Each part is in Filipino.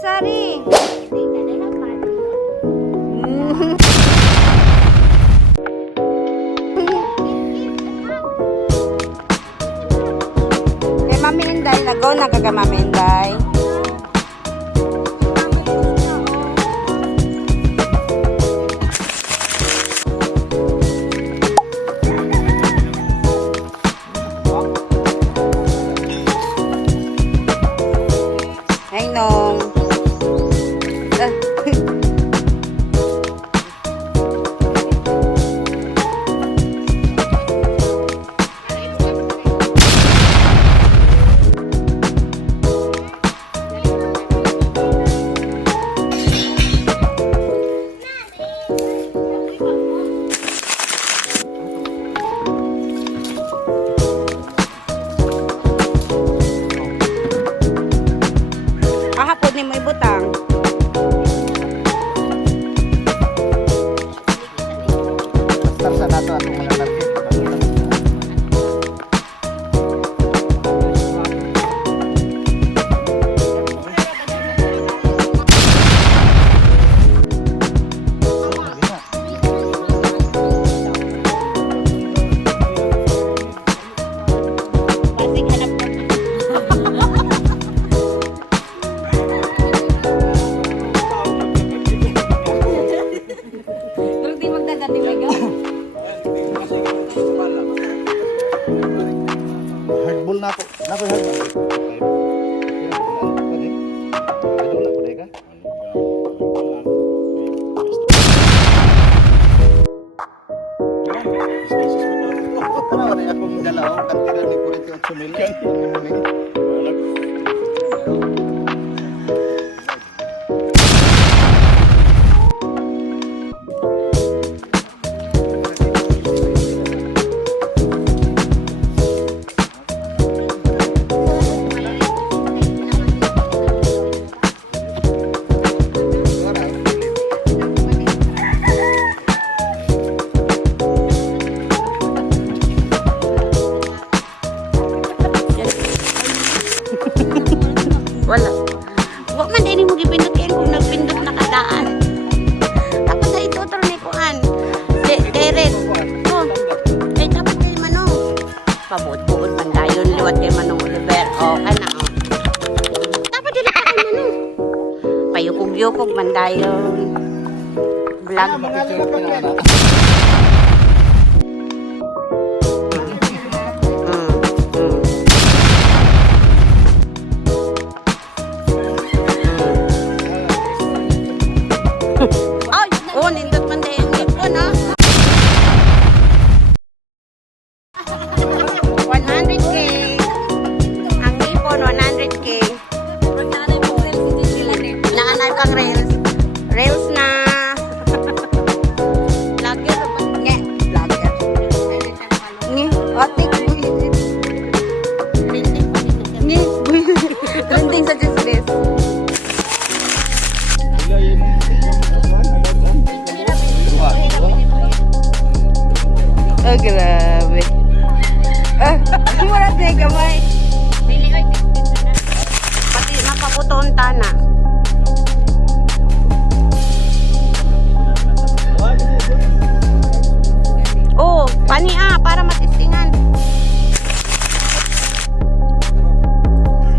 Sari. Kay Mami Inday, nagaw na kaga Mami Inday. Hey Nong. Ahapon ni mo ibutang. Sa nato atong mga target. Hardball na ako. Nako hardball. Ano wala akong dalaw kantira ni 48 million. Wala. Wa man din mo gipindot kay kung nagpindot na kadaan. Tapos sa ito tro ni kuan. Direct. Oh. Kay dapat kay manong. Pabot-bot man dayon liwat kay manong Oliver. Oh, kana oh. Dapat dili pa kay manong. Payukog-yukog man dayon. Vlog. Ay, oh, nindot man din yung ipon, ha? 100K. Ang ipon, 100K. Naanay kang reels. Reels na. Vlogger. Nge, vlogger. Nge, otik. Nge, trending sa Jisris. grabe. Murag na yung kamay. Dili oy. Pati mapabuton tana. Oh, pani para matistingan.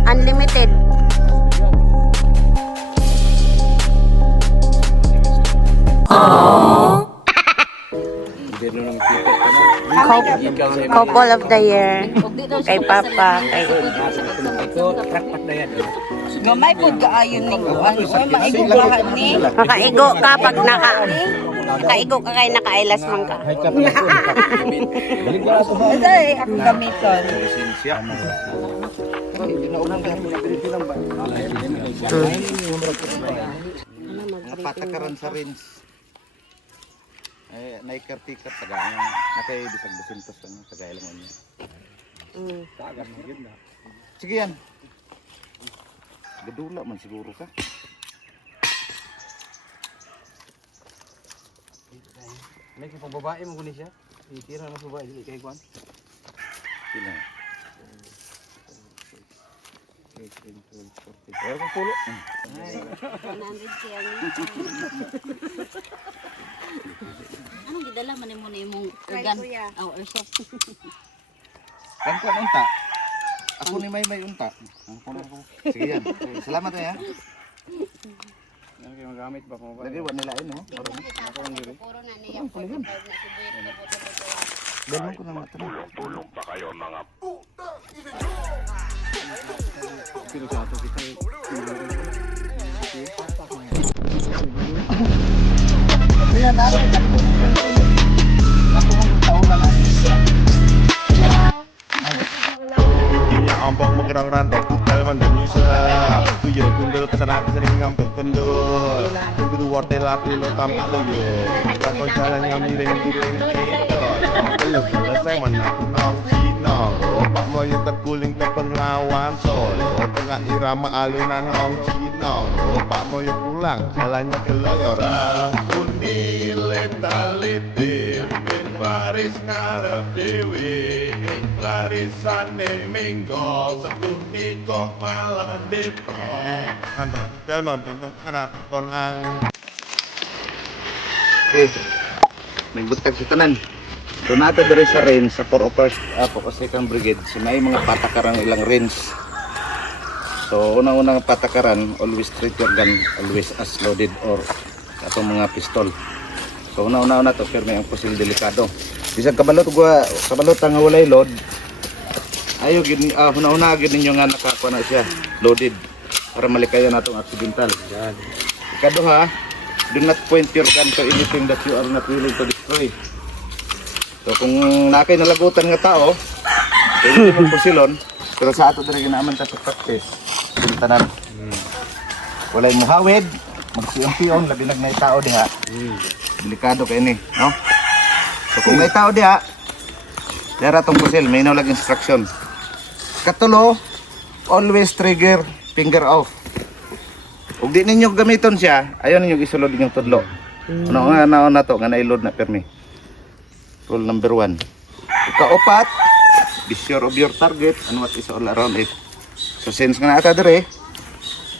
Unlimited. Couple of the year. Kay Papa, kay Gamay po kaayon ni kuan. Oy, maigugahan ni. Makaigo ka pag nakaigo ka kay nakailas man ka. Ay, ako gamiton. Lisensya. Napatakaran sa rins. Eh, naikartikat tagaan. Nakay bisag busintos ano tagailangon niya. Sige yan. Gadula man siguro ka. May kung babae mo kunin siya. Itira na mas babae dili kay kuan. Sila. Pero kung pulo. 100 kaya Anong gidala man mo na imong organ? Oh, airsoft. Kan unta. Ako ni may unta. Ako na ako. Sige yan. Salamat ya. Ano kay magamit ba kung Lagi wa nila no. Puro na niya 45 na sibuyas na buto-buto. Dalman ko na mata. pero sa ato kita Ambang menggerang rantai Kaliman dan Yusa Tujuh kundul kesana kesering ngampet kendul Kundul wortel api lo tampil lo yo Kakau jalan yang miring Belum selesai mana nong nong Pak moyo terguling ke pengawan Solo tengah irama alunan ong cinong Pak moyo pulang jalannya keloyoran Kundi leta-leti Bin baris ngarep dewi Larisane minggo Setundi kok malah depok Dalam anak orang Nagbutag sa tanan. Doon natin dari sa range sa 4th Brigade. So may mga patakarang ilang range. So unang-unang patakaran, always treat your gun always as loaded or atong mga pistol. So una-una to pero may ang pusil delikado. Bisag kabalot ang walay load. Ayo gid una-una gid ninyo nga nakakuha na siya loaded para malikayan natong accidental. Yan. Ikaduha, do not point your gun to anything that you are not willing to destroy. So kung nakay nalagutan nga tao, pwede mo pusilon, pero sa ato diri ginaman ta sa practice. Tanan. Walay muhawid, magsiyon-siyon labi nagnay tao diha. Delikado kay ni, no? So kung may tao diha, dara tong pusil, may lag instruction. Katulo, always trigger finger off. Ug di ninyo gamiton siya, ayon ninyo isulod inyong tudlo. Ano nga na to nga nailod na permi. Rule number 1. Ikaapat, be sure of your target and what is all around it. So since nga naata dire,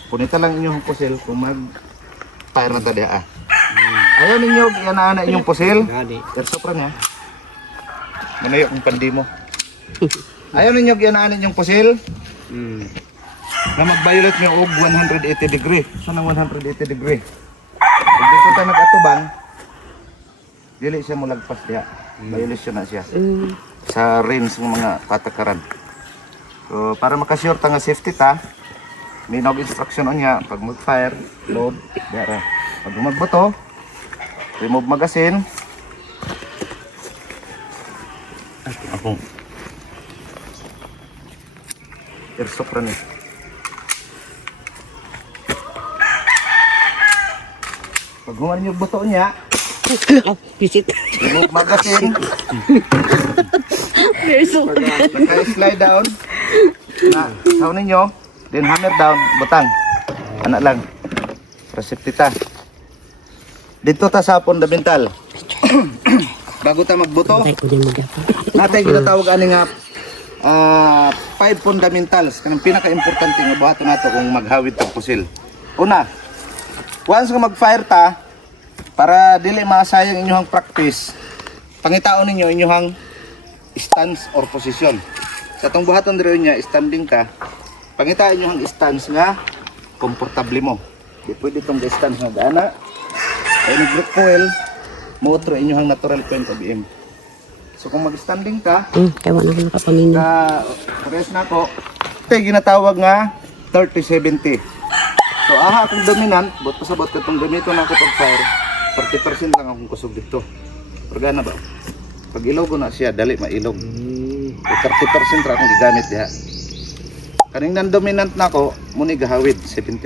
punita lang inyong pusil kung mag fire na ta diha. Ayaw ninyo yana inyong pusil. Sopra niya. Manayo kung pandimo. Ayaw ninyo yana inyong pusil. Na mag-violate niyo og 180 degree. So nang 180 degree. Kung dito ta nag-atubang, dili siya mo lagpas diha. Violation na siya. Sa range ng mga patakaran. So para makasure ta nga safety ta, may instruction on niya pag mag-fire, load, dara. Pag magbuto, remove magazine. Ako. Airsoft ni. Pag human yung buto niya, Pisit. remove magazine. Airsoft. Naka-slide down. Na, saw ninyo, then hammer down, butang. Anak lang. Para safety ta. Dito ta sa fundamental. bago ta magbuto, Ay, ko din magyapon. natay ginatawag ani nga 5 fundamentals kanang pinaka-importante nga buhaton nato kung maghawid tag pusil. Una, once nga mag-fire ta, para dili masayang inyong practice, pangitaon ninyo inyong stance or position. Sa itong buhaton diri niya, standing ka, pangitaan inyong stance nga komportable mo. Di pwede itong stance nga gana. Kaya nag-block coil, motor inyong natural point of aim. So kung mag-standing ka, Kaya wala ko nakapanginig. parehas na ako, ito yung ginatawag nga 30-70. So aha akong dominant, bot pasabot ka itong gamito na ako pag-fire, 30% lang akong kusog dito. Organa ba? Pag ilog ko na siya, dali mailog. So 30% ra akong gigamit diha. Kaning non-dominant na ako, muni gahawid, 70%.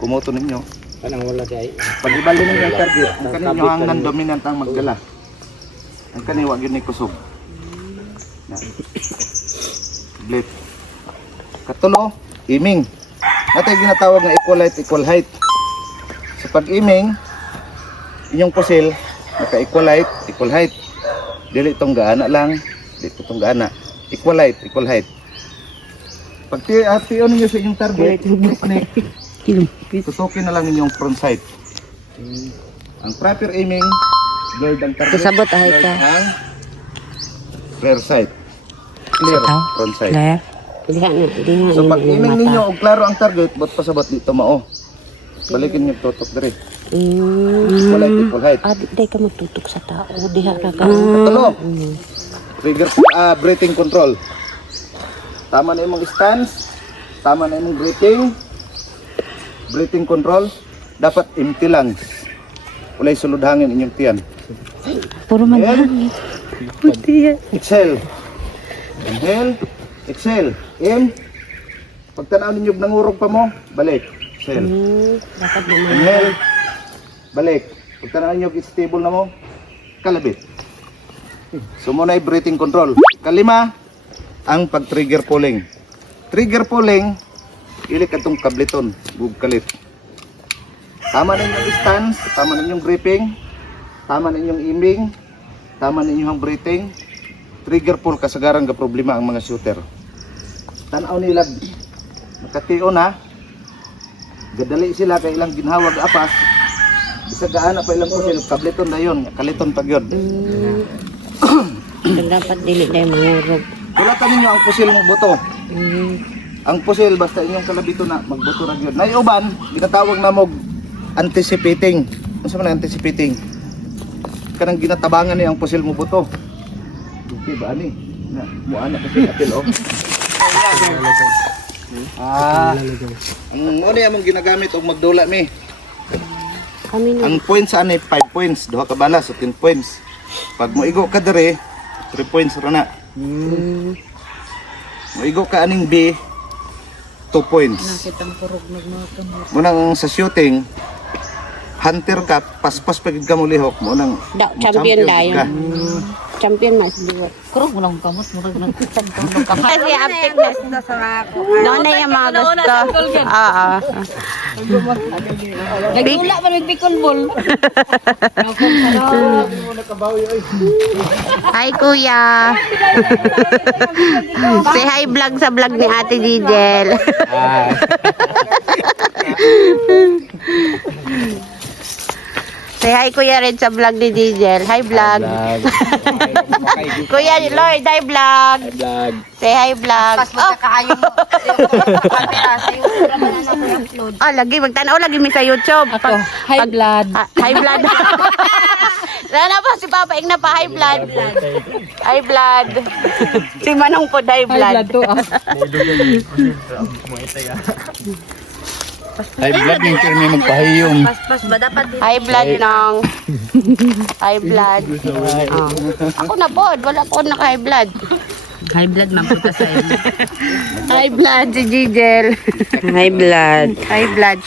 Kumoto ninyo. Kanang wala kay. Pag ibali ninyo ang target, ang kaninyo ang non-dominant ang magdala. Ang kani wag yun ni kusog. Na. Blip. Katulo, aiming. Natay ginatawag nga equal height, equal height. Sa pag-aiming, inyong pusil, naka-equal height, equal height. Dili itong gaana lang, dili itong gaana. Equal height, equal height. Pag tiyon ninyo sa inyong target, tutukin na lang ninyong front sight. Ang proper aiming, guard ang target. Kasabot, ahay ka. guard ang rear sight. Clear, front sight. Claire? Diha na, diha So na pag aiming ninyo, og klaro ang target, bot pasabot dito mao. Balikin niyo tutok dire. Wala equal height. Di ka magtutok sa tao. Diha ka ka. Katulo. Trigger breathing control. Tama na imong stance, tama na imong breathing. Breathing control, dapat empty lang. Walay sulod hangin inyong tiyan. Puro man Inhale, exhale. Inhale, exhale. In. Pag tanaw ninyo nangurog pa mo, balik. Exhale. Dapat naman. Inhale, balik. Pag tanaw ninyo stable na mo, kalabit. So muna ay breathing control. Kalima, ang pag-trigger pulling. Trigger pulling, ilik atong kableton, bug kalit. Tama na inyong stance, tama na inyong gripping, tama na inyong aiming, tama na inyong breathing. Trigger pull kasagaran ga problema ang mga shooter. Tanaw nila, nakatiyo na, gadali sila kay ilang ginhawag apas, bisa gaana pa ilang pusil, kableton na yun, kaliton pag yun. Dapat dili na mangurog. Tulatan ninyo ang pusil mong buto. Ang pusil, basta inyong kalabito na, magbuto na yun. Naiuban, ginatawag na mog anticipating. Ano sa mga anticipating? Kanang ginatabangan niya ang pusil mo buto. Okay ba, ani? Na, muana kasi atil, oh. Ang ano yung ginagamit o magdula mi. Kami na. Ang points ani 5 points, duha ka bala so 10 points. Pag moigo ka dire, 3 points ra na. Moigo ka aning B, 2 points. Munang sa shooting, hunter ka, paspas pagid ka mo lihok, munang Champion dayon. Champion mas diwa. Kurog mo lang kamot, murag nang ka. Kasi aptitude. Noon na yung mga gusto. Oo. Nagdula pa ng pickleball. Hi kuya. Say hi vlog sa vlog ni Ate Didel. Say hi kuya rin sa vlog ni Didel. Hi vlog. Kuya Lloyd, hi vlog. Say hi vlog. Oh, Kaayo mo. oh lagi magtanaw lagi mi sa YouTube. High blood. High blood. Lana pa si Papa ing na pa high blood. High blood. Si Manong po high blood. ay blood yung kaya magpahiyom. Pas ba dapat High blood nang. High blood. Oh. Ako na po, wala po naka high blood. high blood man po sa iyo. High blood si Gigel. High blood. High blood.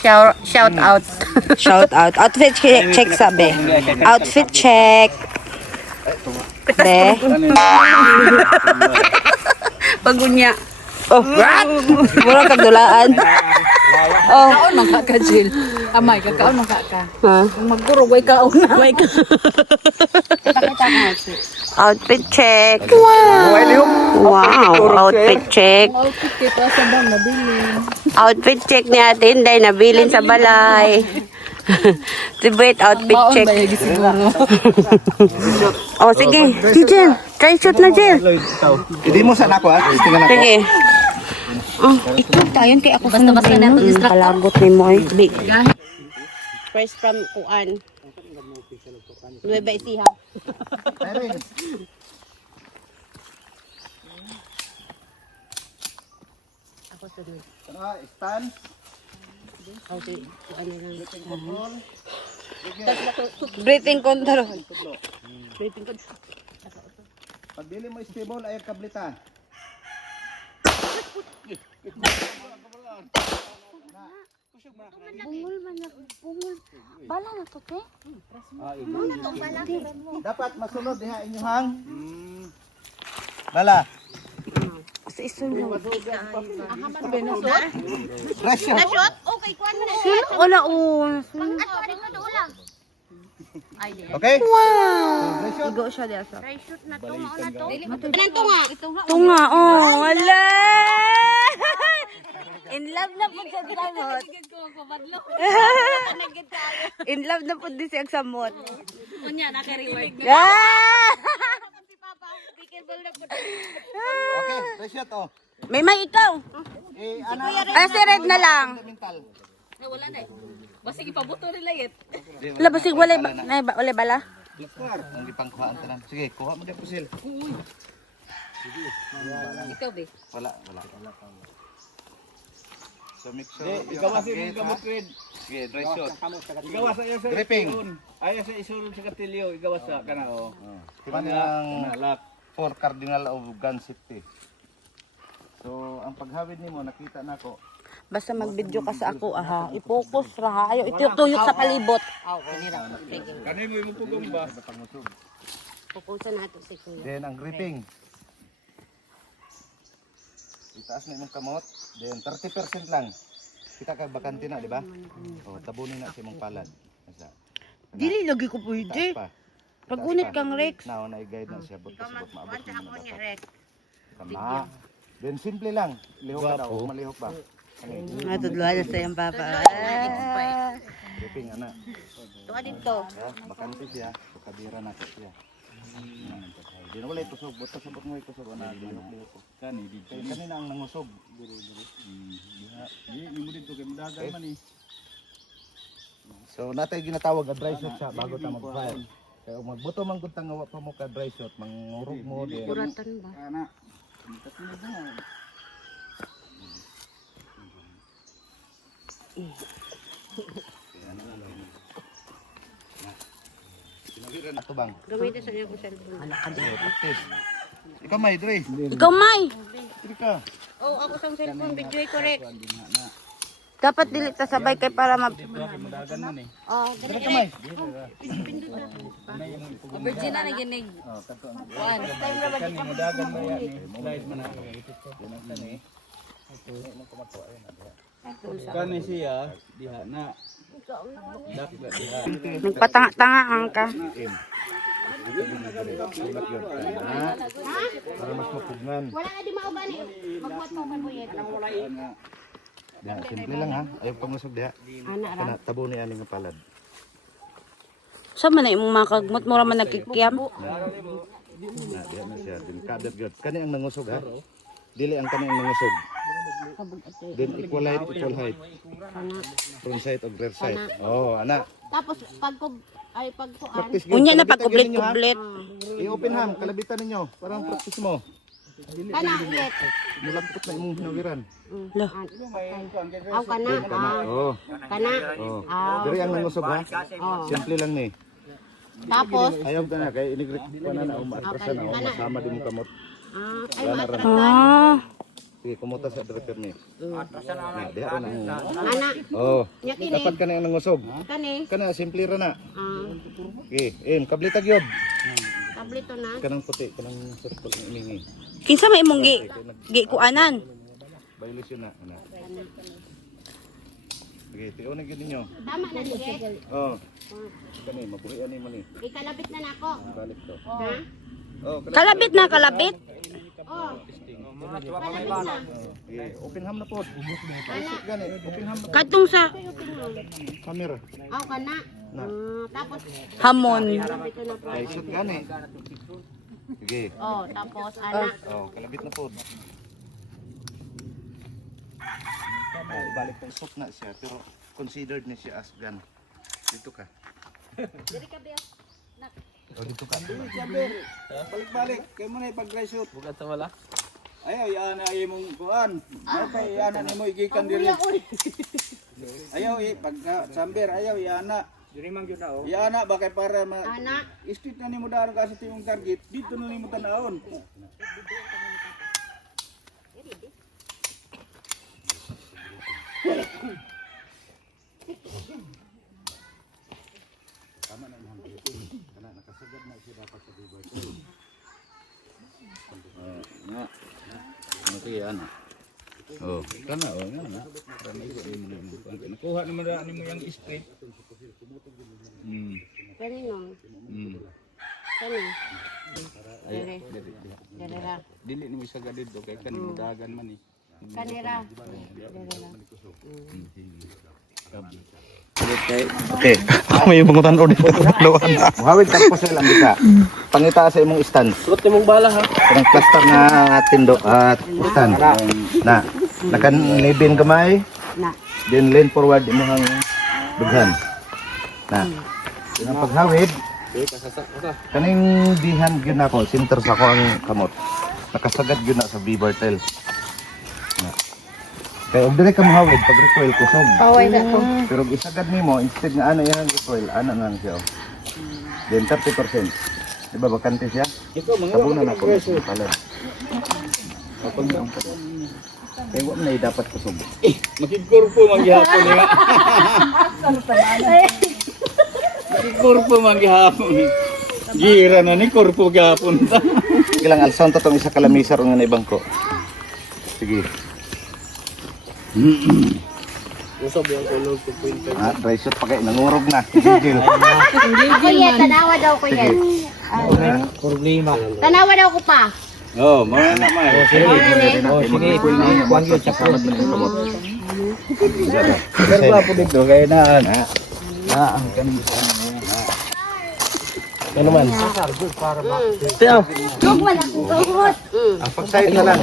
Shout out. Shout out. Outfit check sabi. Outfit check. Be. Pagunya. Oh, what? Mura kadulaan. Oh, Kaon man ka Jill. Amay ka kaon man ka. ha? Magkuro way kaon na. Wait. Outfit check. Wow, outfit check. Outfit check ni Ate Inday, nabilin sa balay. Si Beth, outfit check. Oh, sige. Si Jen, try shoot na, Jen. Hindi mo sana ako ha. Tingnan ako. Sige. Ito, tayon kay ako Basta-basta na itong instructor. Kalagot ni mo ay big. First from Kuan. Nueva Ecija. Ako sunod. Stand. Okay, ano lang. Breathing control. Briefing ko. Pag dili mo stable ay kablita. Bungol man na. Bungol. Bala na to, te. Dapat masunod diha inyohang. Bala. Sa isulong. Pressure. Shot? Okay, kuan mo na. Wala o. Okay? Igo siya diya sa. Try shoot na to, mauna to. Kanan to nga. Tunga, oh, wala. In love na po siya samot. In love na po din siya samot. Unya, naka-reward. Ah! Okay, pressure to. May ikaw. Eh ano? Si Red na lang. Fundamental. Wala, basig wala bala. Ang gipangkuhaan tanan. Sige, kuha mo gyud pusil. Ikaw, be. Wala. So make sure ikaw kasi gamot red. Sige, dry shot. Igawas sa iyo sa Gripping. Ay sa isulod sa katilyo, igawas sa kana oh. Diba ang Lock. 4 cardinal of gun safety. So, ang paghawid nimo nakita nako. Basta mag-video ka sa ako, aha. I-focus ra ha. Ayaw, ituyok sa palibot. Kanay mo imong pugong ba? Pupusan natin si Kuya. Then ang gripping. Itaas na imong kamot. Then 30% lang. Kita kay bakante na, di ba? Oh, tabunin na si imong palad. Asa. Dili lagi ko Taas pwede. pa. Pagunit kang Rex. Now na i-guide na siya butas maabot mo na dapat. Tama. Then simple lang. Lihok ka daw, malihok ba? Matudluhan na sa iyong papa. Gripping ana. Tuwa dito. Bakante siya, kabira na ko siya. Di na wala itusog, butas sabot mo itusog ana lihok-lihok ko. Kanina ang nangusog. Di mo dito kay dagan man eh. So natay ginatawag nga dry shot siya bago ta mag-fire. Kaya kung magbuto man gud nga wa pa mo ka dry shot, mangurog mo din. Kuratan ba? Ana. Ato bang. Gamitin sa iyo ko cellphone. Practice. Ikaw may dre. Ikaw, May. Dili ka. Oh, ako sa cellphone, video correct. Dapat dili ta sabay kay para ma... Oh, Dili ka may. Virginia na ginig. Kani siya diha na. Dakla diha. Nagpatanga-tanga ang ka. Sulat yun. Para mas mapugnan. Wala na di mauban eh. Magbuhat mo man buyet. Ya, simple lang ha. Ayaw pang lusog diha. Kana tabo ni aning nga palad. Sa man na imong makagmot mo ra man nagkikiam. Na diha na siya. Din kadet gyud. Kani ang nangusog ha. Dili ang kani ang nangusog. Then equal height. Front side of rear side. Oh, ana. Tapos pagkub ay pagkuan. Practice gyud. Unya na Kalabitan gyud ninyo, ha? pagkublit-kublit. I-open ham, kalabitan ninyo. Parang practice mo. Kana ulit. Mulagpot na imong hinawiran. Aw kana. Kana. Oh. Kana. Oh. Aw. Diri ang nangusog ha. Simple lang ni. Tapos Ayaw ka na kay inigrit pa na umatrasan na masama din mo kamot. ay matras. Ah. Sige, kumuta sa driver ni. Na, diha ra na. Kana. Oh. Nya kini. Dapat ka na ang nangusog. Kani. Kana simple ra na. Ah, Okay, kablitag yod. tablito na. Kanang puti, kanang circle ng iningi. Kinsa may imong gi kuanan? Violation na. Ana. Okay, tiyo na gyud ninyo. Tama na sige. Oh. kani mabuhian ni mo ni. Ikalabit na nako. Balik to. Ha? Oh, Kalabit na, kalabit. Oh. Kalabit na. open ham na po. Reset gani, open ham na. Katong sa Camera. Aw kana. Tapos hamon. kalabit na po. Reset gani. Sige. Oh, tapos anak. Oh, kalabit na po. Balik ng soft na siya pero considered na siya as gun. Dito ka. Diri ka Bel. Oh, dito ka. Balik-balik. Kaya mo na ipag-dry shoot. Bugat sa wala. Ayaw, yan na imong kuhan. Ay, yan na mo igikan diri. Ayaw, pagka samber, ayaw, yan na. Diri man gyud na oh. Yan na, bakay para Anak. street na nimo daan kasi timong target. Dito na nimo tanaon. Na. Ano kaya ano? Oh, kana oh, na. Nakuha naman na nimo yung street. Kanino? Kani. Dere. Dere ra. Dili nimo isagad dito kay kanimo dagan man eh. Kanira. Dere ra. Okay. May pangutan ulit. Muhawid ka po sa ilang bisa. Pangita sa imong stand. Suot nimong bala ha. Kanang cluster na tindo at stand. Na. Nakan-nibin gamay. Na. Then lean forward imong dughan. Na. Ang paghawid, kaning dihan gyud nako, center sa ko ang kamot. Nakasagad gyud na sa beaver tail. Na. Kaya og dire ka mohawid pag recoil kusog. Paway na ko. Pero og isagad nimo instead nga ano yang recoil, ana na lang siya. Oh. Then 30%. Di ba bakante siya? Tabunan ako ng palan. Kapag ang palan. Kaya wala na dapat kusog. Makigurpo man gihapon niya. Makigurpo man gihapon. Gira na ni kurpo gihapon. Ilang alson to tong isa kalamisar nga na ibang ko. Sige. Usob yung kulog ko printer. Ah, dry shot pa kayo, nangurog na. Gigil. Ako yan, tanawa daw ko yan. Problema. Tanawa daw ko pa. Oh, mga naman. Sige, kuwan yun sa kamot. Pero ba po dito kaya na ang ganun sa Ano man? Dog wala ko gawot. Ang pag-side na lang.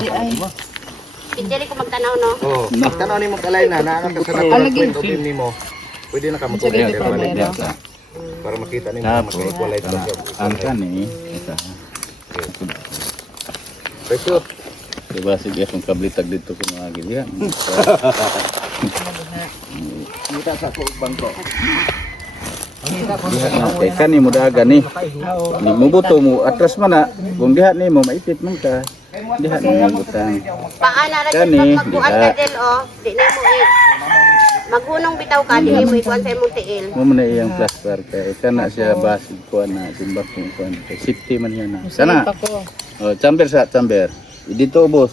Diri ko magtanaw no. Oh, magtanaw ni mo kalay na, naanap ka sa point of view nimo. Pwede na ka mag-balik dyan. Para makita nimo mag-equalize na siya. ang kan eh. Dry shot. Diba sige kung kablitag dito kung mga gilya. Kita sa ko bangko. Teka ni mo dagan ni. Ni mo buto mo atras man na. Kung diha ni mo maipit man ka. Diha ni mo butang. Paana ra Kani, jud magbuhat diba? ka del oh. Di na mo magunong bitaw ka di mo ikuan sa imong tiil. Mo man na iyang plaster kay kana siya basid ko na timbak kung kuan. Safety man yan na. Kana. Oh, chamber sa chamber. Dito ubos.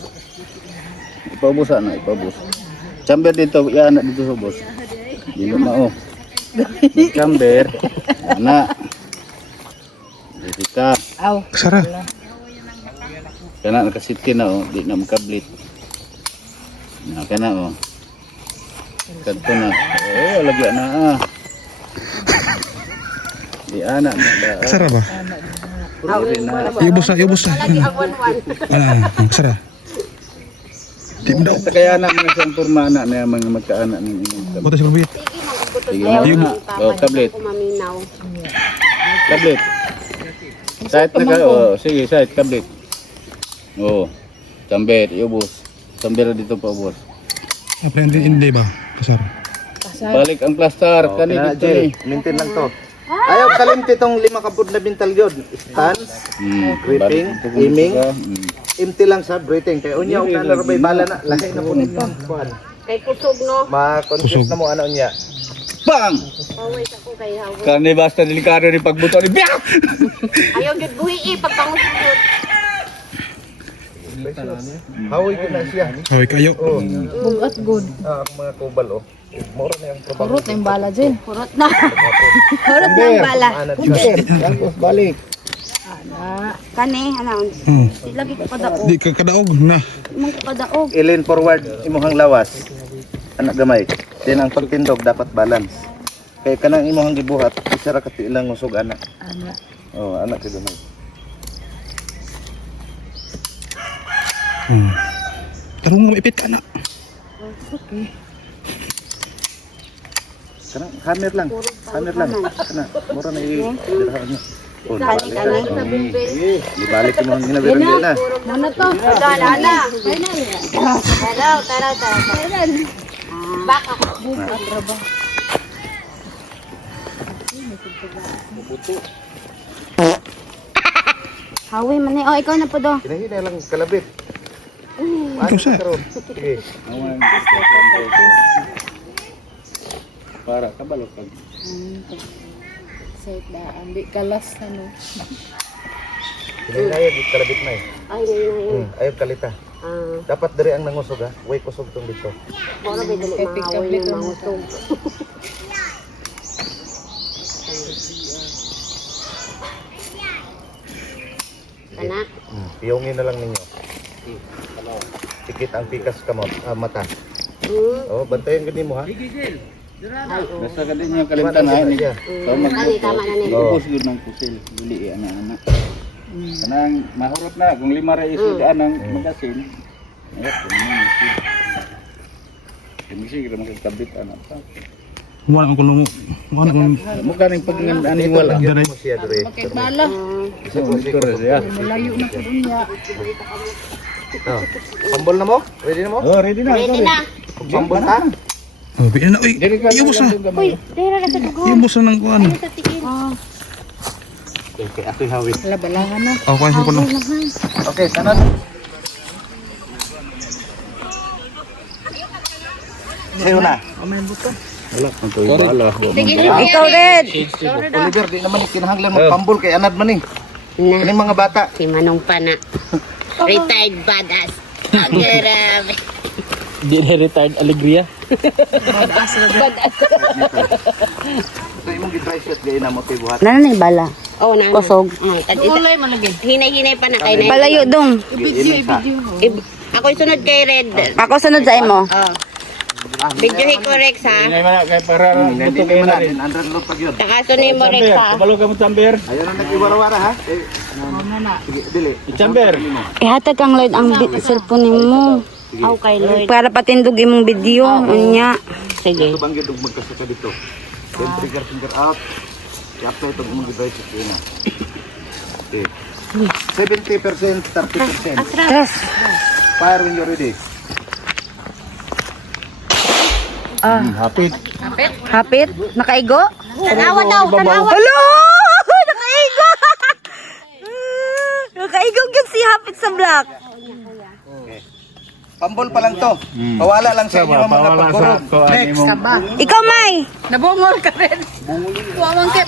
Ipaubos na, ipaubos. Chamber dito, yan na dito sa ubos. Dito na oh. Chamber. Na. Dito ka. Sara. Kana nakasitkin na oh, di na makablit. Na kana oh. Kadto na. Oh, lagya na ah. Di ana na da. Sara ba? Pwede na. Iubos na, iubos na. Lagi ang one. Sara. Di mo daw. Sa kaya na mga siyang purmana na mga magkaanak ng inyong kablit. Buta sa kumbit. Sige magbutot Sige, ayaw. oh, tablet. Ko maminaw. Kablit. Site na ka, oh. Sige, site, kablit. Oh, chamber, iubos. Chamber dito pa ubos. Apa hindi ba? Kasar. Balik ang plaster, kani Kana dito Jill, ni. mintin lang to. Ayaw kalimti tong 5 kapud na bintal gyud. Stance, gripping, aiming. Empty lang sa breathing kay unya og nalarabay bala na lahi na po nito. Kuan. Kay kusog no. Ma-conscious na mo ano unya. Bang! Paway sa ko kay hawo. Kani basta delikado ni pagbuto ni biyak! Ayaw gid buhi pagpangusod. Hawoy ko na siya. Haway kayo. Oh. Bugat good. Ah, mga kubal oh. Mura na yung trabaho. Kurot na yung bala dyan. Kurot na. Kurot na yung bala. Chamber, tapos balik. Kani, ano? Lagi ko kadaog. Di ka kadaog na. Imong ko kadaog. Ilin forward, imuhang lawas. Anak gamay. Then ang pagtindog dapat balance. Kaya kanang imuhang gibuhat, isa ra ka ilang usog anak. Anak. Oh, anak ka gamay. Tarong nga maipit ka na. Kanang hammer lang. Hammer lang. Kana, mura na i-dirahan mo. Oh, Kani, kani. ibalik mo ang ginabirang din na. Muna to. Lala. Taraw, taraw, taraw. Baka. Hawi man eh. Oh, ikaw na po do. Hinahina lang kalabit. Ito sa. Sige. Para kabalo pag Safe na. Ambi kalas ano. Hinahina yung kalabit na eh. Ay, yun. Ayaw kalita. Dapat dari ang nangusog ha. Way kusog tong dito. Bora ba dali mahawi ng mga utog. Anak. Piyongin na lang ninyo. Tikit ang pikas kamot, mata. Oh, bantayan gani mo ha. basta ka din yung kalimtan na ini. So Kani, tama na ni. Ubos yun ng kusil, dili ana-ana. Kanang mahurot na kung 5 ra isu daan ang magasin. Ayat kung ano si. Kami siguro magkabit anak pa. Wala ang kulong. Wala ang Mukha ning pag ani wala. Diyan mo siya dire. Kay bala. Isa po Ito ra siya. Malayo na ko dunya. Oh. Pambol na mo? Ready na mo? Oh, ready na. Ready na. Pambol ha? Oh, biyan na. Uy, Dili ka. iubos na. Uy, dira na sa dugo. Iubos na ng kuan. Sa tiin. Okay, ako'y hawit. Labalahan na. Okay, ko na. Okay, sanad. Sayo na. Wala kung to ibala. Ikaw red. Oliver, di naman kinahanglan mo pambol kay anad man eh. Na. Kaning mga bata. Si Manong Pana. Retired badass. Grabe. Di na retired alegria. Ito imong gi-try shot gay na mo kay buhat. Nana na bala. Oh, na. Kusog. Ulay malagi. Hinay-hinay pa na kayo na. Palayo dong. Ako'y sunod kay Red. Ako sunod sa imo. Oh. Video hi ko Rex ha. Ngay man kay para Hindi buto kayo mo na na rin. din andran lo pag yun. Takaso ni mo Rex ha. Kabalo ka mo chamber. Ayo na nag-iwara-wara ha. Sige, dili. Chamber. Ihatag kang Lloyd ang cellphone nimo. Aw kay Lloyd. Para patindog imong video unya. Sige. Ito bang gid magkasaka dito. Then trigger finger out. I-apply itong imong gi-try shot gay na. Okay. 70%, 30%. Tres. Fire when you're ready. Hapit. Hapit. Nakaigo? Tanawa daw, tanawa. Hello! Nakaigo! Nakaigo gyud si Hapit sa black. Pambol pa lang to. Pawala lang sa inyo ang mga pagkurog. Next. Ikaw May, Nabungol ka rin. Tuwang kit.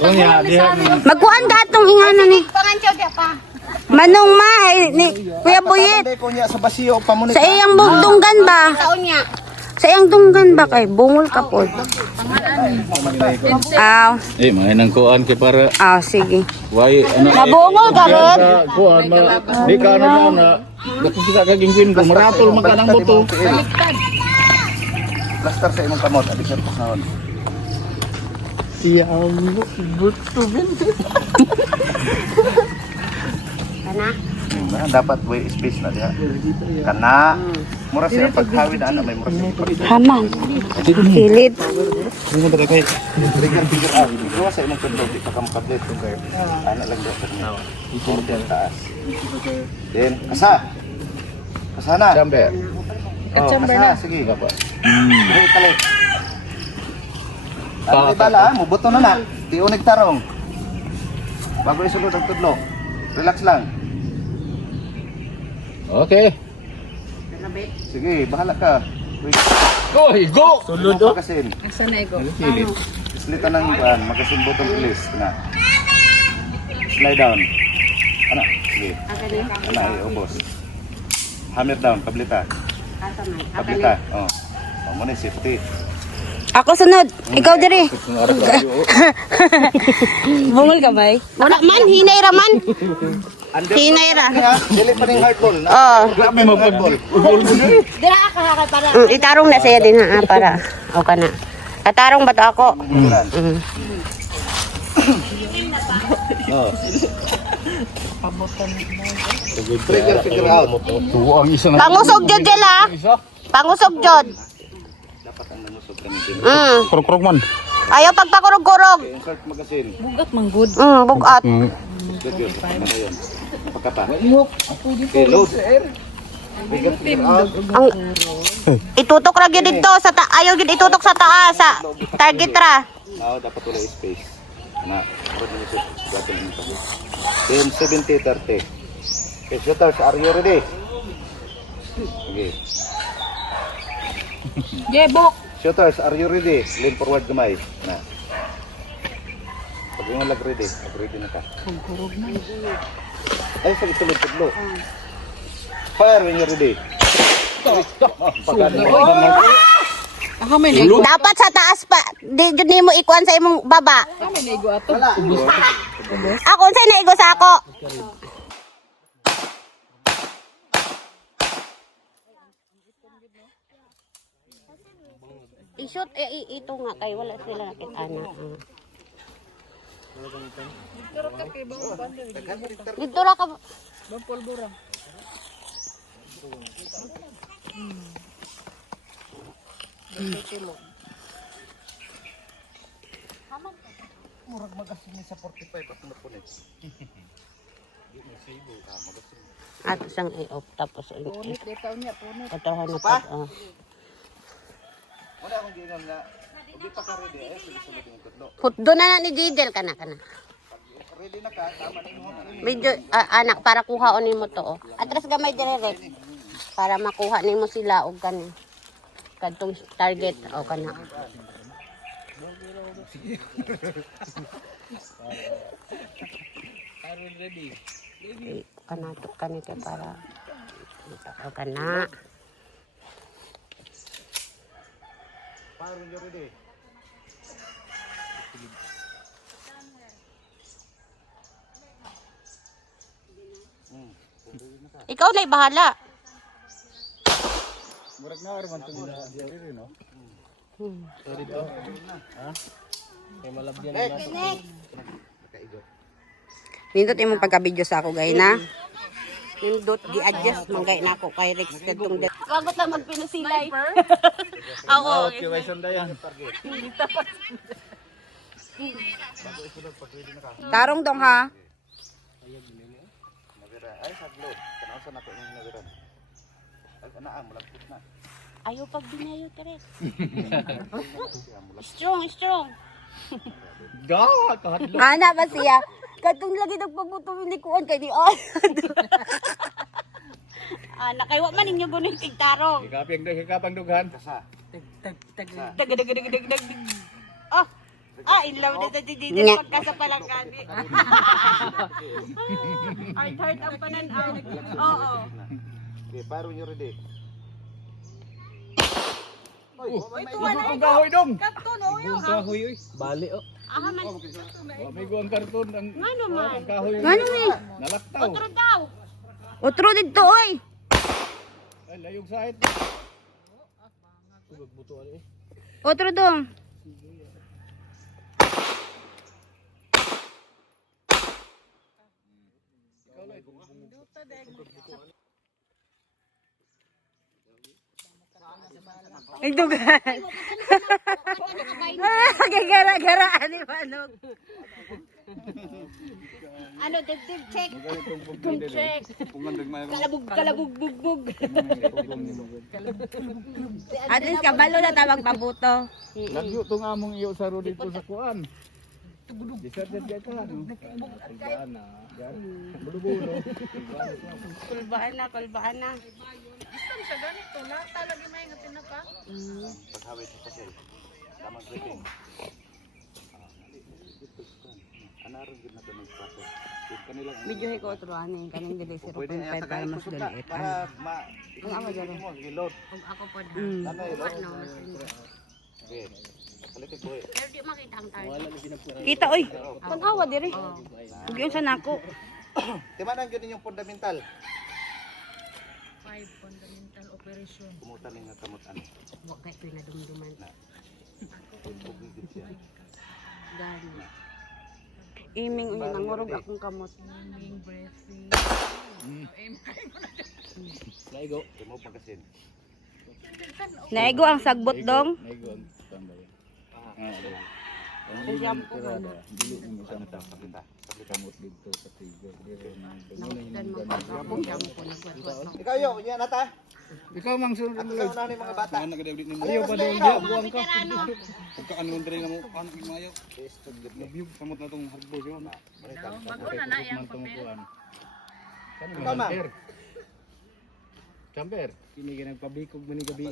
magkuan ka atong ingana ni. Pangancho dia pa. Manong May ni Kuya Buyit. Patay ko niya sa basiyo pamunit. Sa iyang bugdunggan ba? Taon niya. Sa iyang dunggan ba kay bungol ka pod? Aw, Mahinang kuan kay para sige. why ano Nabungol ka ron? kuan di ka ano na nakikita ka gingwin ko maratol man ka ng buto. Plaster sa imong kamot. Adik sa pasahon. Kana. Dapat way space na diha. Kana. Mura siya paghawid ana may mura siya. Haman. Kilit. Trigger figure out. Ikaw sa imong control di pa ka makablit kay ana lang daw sa inyo. Ito taas. Then asa. Asa na. Chamber. Chamber na. Sige. Dili kalit. Ano bala mo buto na na. Di unig tarong. Bago isulod ang tudlo. Relax lang. Okay. Sige, bahala ka. Wait. Go! Sulod o? Magasin. Asa na igo? Islita ng magasin button release. Na. Slide down. Ano? Sige. Ano ay, ubos. Hammer down, kablita. Kablita. Oh. Oh, muna safety. Ako sunod. Ikaw diri. Bungol ka ba? Wala man, hinay ra man. Hinay ra. Dili pa ning hardball. Oh. Grabe mo hardball. Dira ka hakay para. Itarong na saya din ha para. O ka na. Katarong ba to ako? Trigger figure out. Pangusog jod jela. Pangusog jod. Krok-krok man. Ayaw pagpakurog-kurog. Insert magazine. Bugat. Good. Ano yun? Pagkapa. Okay, load. Trigger figure out. Ang itutok ra gyud dito sa ayaw gyud itutok sa taas sa target ra. Now, dapat wala space. Na, harap na ito. Gatin ito. Then, 70-30. Okay, shooters, are you ready? Okay. Jebok. Shooters, are you ready? Lean forward gamay. Na. Pag yung ready na ka. Ay, sa itulog-tudlo. Fire when you're ready. Dapat sa taas pa. Di jud nimo ikuan sa imong baba. Ako unsay naigo sa ako? I-shoot ito nga kay wala sila nakita na. Dito ra ka. At isang i-off tapos Punit dito niya, punit. katrahan na pa. Wala akong ginom na. Hindi pa ka ready. Ay, sige sunod yung tudlo. Putdo na ni Jidel kana. Ready na ka, tama na yung Medyo anak para kuhaon nimo to. Oh. Atras gamay dire para makuha nimo sila og kani. Kadtong target o kana. Kanatok kanito para o kana. Fire when you're ready. Ikaw na bahala. Murag na arman to nila diri no. Nindot imong pagka-video sa ako gay na. Nindot gi-adjust manggay na ako kay Rex kadtong det. Bagot na magpinusilay. Okay, way sandayan. Tarong dong ha. Ay, saglo. Kanasa na ko yung nagiran. Ay, anaan, malagpot na. Ayaw pag binayo Teres. Strong. Ana ba siya? Kadtong lagi nagpabuto ni kuan kay di on. Nakaywa man ninyo gunin tigtarong. Hikapang dughan. Kasa. Dag. In love na dito Nga. pagkasa palang gani. Heart ang pananaw. Oo. Okay, fire when you're ready. Ang kahoy dong. Kapton, oh yun. Kahoy oy. Bali oh. Aha man. May guang karton ang Ano man? kahoy. Ano eh? Nalaktaw. Otro daw. Otro dito oy. Ay, layog sahit. Otro dong. Ay, dugan. Gara-garaan ni Manong. Ano, dibdib check. Check. Kalabug-bugbog. At least kabalo na tawag pabuto. Lagyo to nga mong iyo sa road dito sa kuan. Disarted ka ka. Kulbaan na. Bulubulo. Kulbaan na. Paghawit sa pasel. Tamang gripping. Anaron gid na to ng pasel. Kanilang Medyo ko otro ani kaning dili pwede na 0.5 para sa mas daliit. para ma Ang ama dyan. load. Ako po na. Ano yung load? Okay. Palikit buhi. Pero di makita ang target. Kita oy. Tanawa diri. Ug yun sa nako. Timanan yun yung fundamental. 5 fundamental operation. Kumutan nga kamot ano. Huwag kayo pinadumduman. Bugigid siya. Gani. Iming unya nangurog akong kamot. Swimming, breathing. Laigo. Kimo pagkasin. Naigo ang sagbot dong. Naigo ang tambay. Ang shampoo ka na. Dili mo isang Pakita. Pakita. kamot dito sa tigo. Dire na. Nakutan mo pa ako shampoo nagwatwat. Ikaw yo, unya na ta. Ikaw mang sunod Ato sa unahan yung mga bata. Ano ka daw di nimo? Ayaw ba daw Buwang ka. Pagkaan mo dire na mo kan mayo. Nabiyog kamot na tong harbor yo na. Bago na na yung papel. Ikaw ma'am. Chamber, kini ganang pabikog man ni gabi.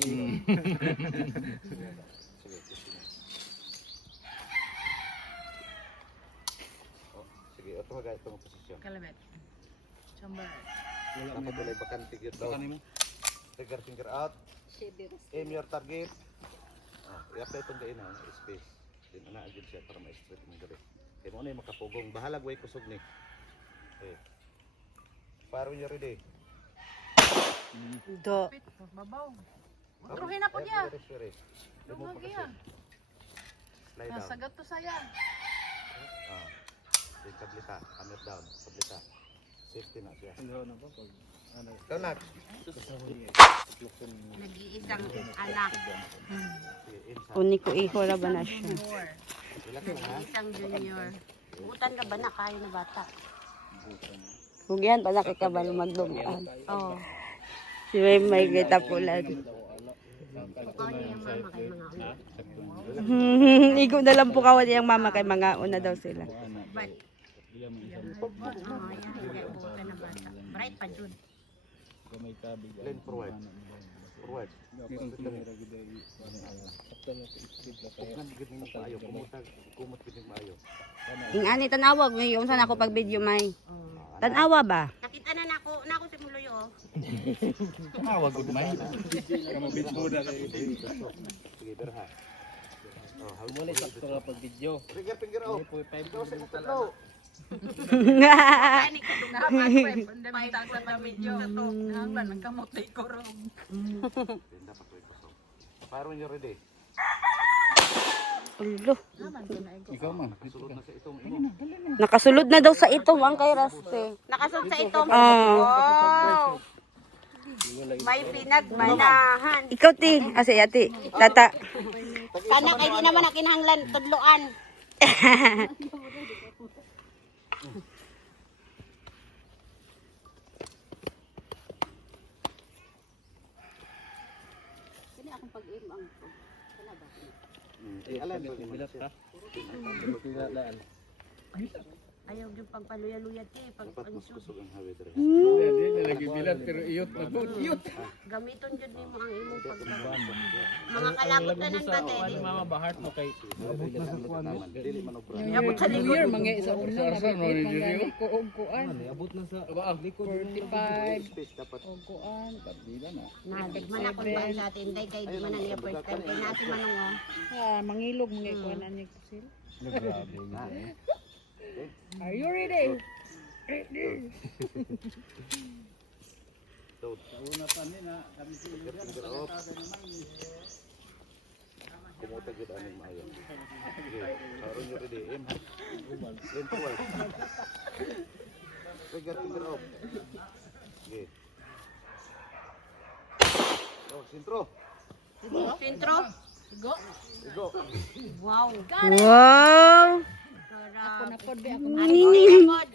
Sige, oto ga itong posisyon. Kalabet. Chamber. Napatuloy bakante gyud daw. Trigger finger out. Aim your target. I-apply itong gain na space. Then ana agad siya para ma-straight mo diri. Kaya mo na yung makapugong. Bahala way kusog ni. Okay. Fire when you're ready. Do. Pit. Babaw. Truhin na po niya. Very. Remove Lumagi mo yan. kasi. Slide down. Nasagat to saya. Then tablita. Hammer down. Tablita. Safety na siya. Ikaw na. Nag-iisang anak. Sige, inside. Uni ko iho ra ba na siya. Relax lang ha. Nag-iisang junior. Butan ka ba na kayo na bata? Ug yan pala kay kabalo magdumaan. Oo. Si may kita pulan. Ikaw niya mama kay mga ulit. Igo na lang po kawan yang mama kay mga una daw sila. But, yan, hindi butan na bata. Bright pa dun. Gamay kabig. Lean forward. Forward. Pugnan gid nimo maayo. Kumot gid nimo maayo. Ing ani tanawag may unsa na ako pag video may. Tanawa ba? Nakita na nako si Muloyo. Tawag gud may. Kamo bitbo na kay. Sige, berha. Oh, how Muli sakto nga pag video. Trigger finger out. Ikaw sa tatlo. Ani ko dumapat 5 fundamental sa video. Nanglan ang kamot ay korong. Tinda pa ko ito. Fire when you're ready. Ulo. Ikaw man. Sulod na sa itong imo. Nakasulod na daw sa ito ang kay Raste. Nakasunod sa ito. Ah. Wow! May pinagmanahan. Ikaw ti, ase ati. Tata. Sana kayo di naman na kinahanglan tudloan. Alam mo bilat ka. Ayaw yung pagpaluya-luya ti, pag-ansus. Kusog ang hawi dire. Dia lagi bilat pero iyot na good. Iyot. Gamiton jud nimo ang imong mga kalabot na ng bate. Ano mama bahart mo kay Dili man obra. Abot sa likod. Mga isa una na video. Ko og kuan. abot na sa Likod 45 Space dapat. og kuan. Bila na. Nadigman ako ba sa atin day kay di man ang iya first time kay nasi manong oh. Ah, mangilog mga kuan ani ko sila. Grabe. Are you ready? So, Una pa ni na kami trigger finger off. Kumuta gid ani maayo. Sige, fire when you're ready. Aim. Lean forward. Trigger finger off. Sige. Oh, sintro. Sintro. Go. Go. Wow. Wow. Ako na pod be ako. Ani ko ikod.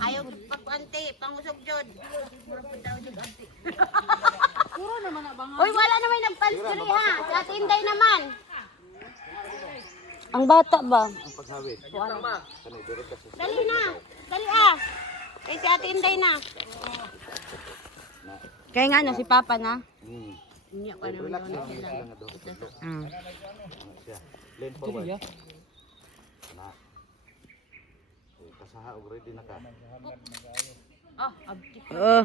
Ayaw pag-ante, pangusog jud. Mura pud daw jud ante. Puro naman na bang. Hoy, wala na may nagpanstri ha. Sa atin Inday naman. Ang bata ba? Ang paghawid. Kani dire ka sa Dali na. Dali ah. Kay si Ate Inday na. Kaya nga no si Papa na. Inya pa naman Relax daw lang sila. sila nga daw. Ah. Siya. Lean forward. Na. Kasaha og ready na ka. Oh, abdi. Oh.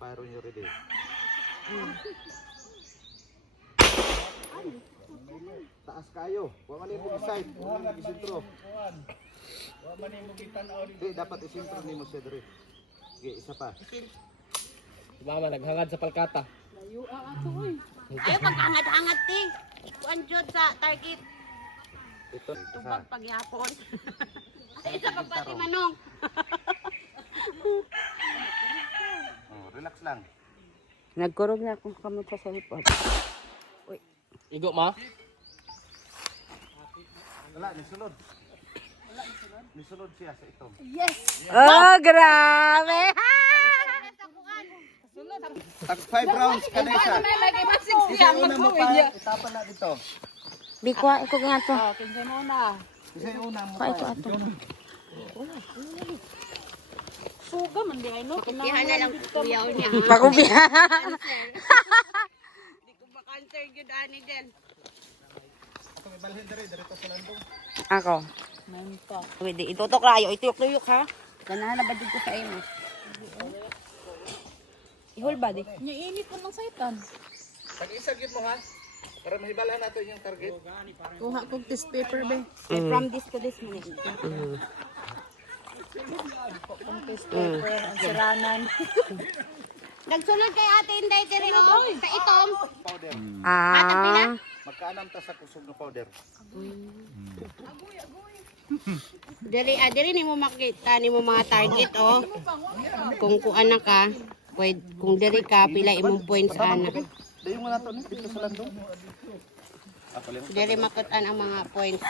Fire when you're ready. Taas kayo. Wa man mo side, wa man isentro. Di dapat isentro nimo siya diri. Okay, isa pa. Si mama naghangad sa palkata. Ayaw paghangat-hangat ti. Kuan jud sa target. Ito. Tubag pagyapon. Isa pa pati manong. Oh, relax lang. Nagkurog na akong kamot sa cellphone. Igo ma. Wala, nisulod. Nisulod siya sa ito. Oh, grabe! Tag 5 rounds ka na isa. Isa yung una mo pa, itapa na dito. Bikwa, iko nga to. Isa yung una mo Pa, ito pa. ato. Suga man di ay no. Kupihan na lang kuyaw niya. Di ko ba-cancer gyud ani din. Ako. Pwede, itutok rayo, ituyok-tuyok ha. Ganahan na ba dito sa imo? Ihol ba di? Nya init man lang saitan. Pag-isa gyud mo ha. Para mahibalahan nato yung target. Kuha kog test paper be. From this to this minute. Test paper ang siranan. Nagsunod kay Ate Inday diri o sa itom. Powder. Ah. Magkaanam ta sa kusog na powder. Diri nimo makita nimo mga target oh. Kung kuan na ka, pwede kung diri ka pila imong points ana. Dayon mo nato ni dito sa landong. Diri makutan ang mga points.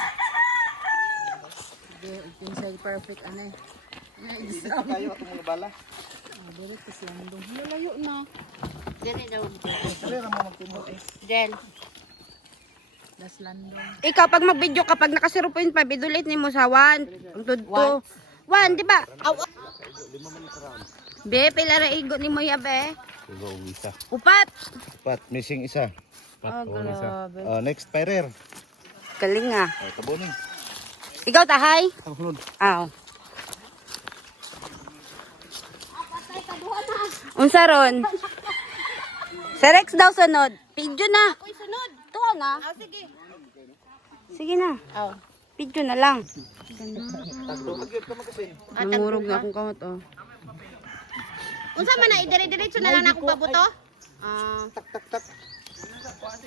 Inside perfect anay. Dito kayo atong mga bala. Layo na. Diri daw. Dali ra mo magtimo. Del. Das landong. Ikaw pag mag-video kapag naka 0.5 idulit nimo sa 1. Ang tudto. 1, di ba? Aw. Be, pila ra igo nimo ya be? Igo isa. Upat. Pat, missing isa. Oh, grabe. Next firer. Galing ah. Tabonin. Ikaw tahay? Ang sunod. Aw. Unsa ron? Sa Rex daw sunod. Video na. Ako'y sunod. Tuwa na. Sige. Sige na. Video na lang. Namurog na akong kamot oh. Unsa man na idire-diretso na lang na akong pabuto?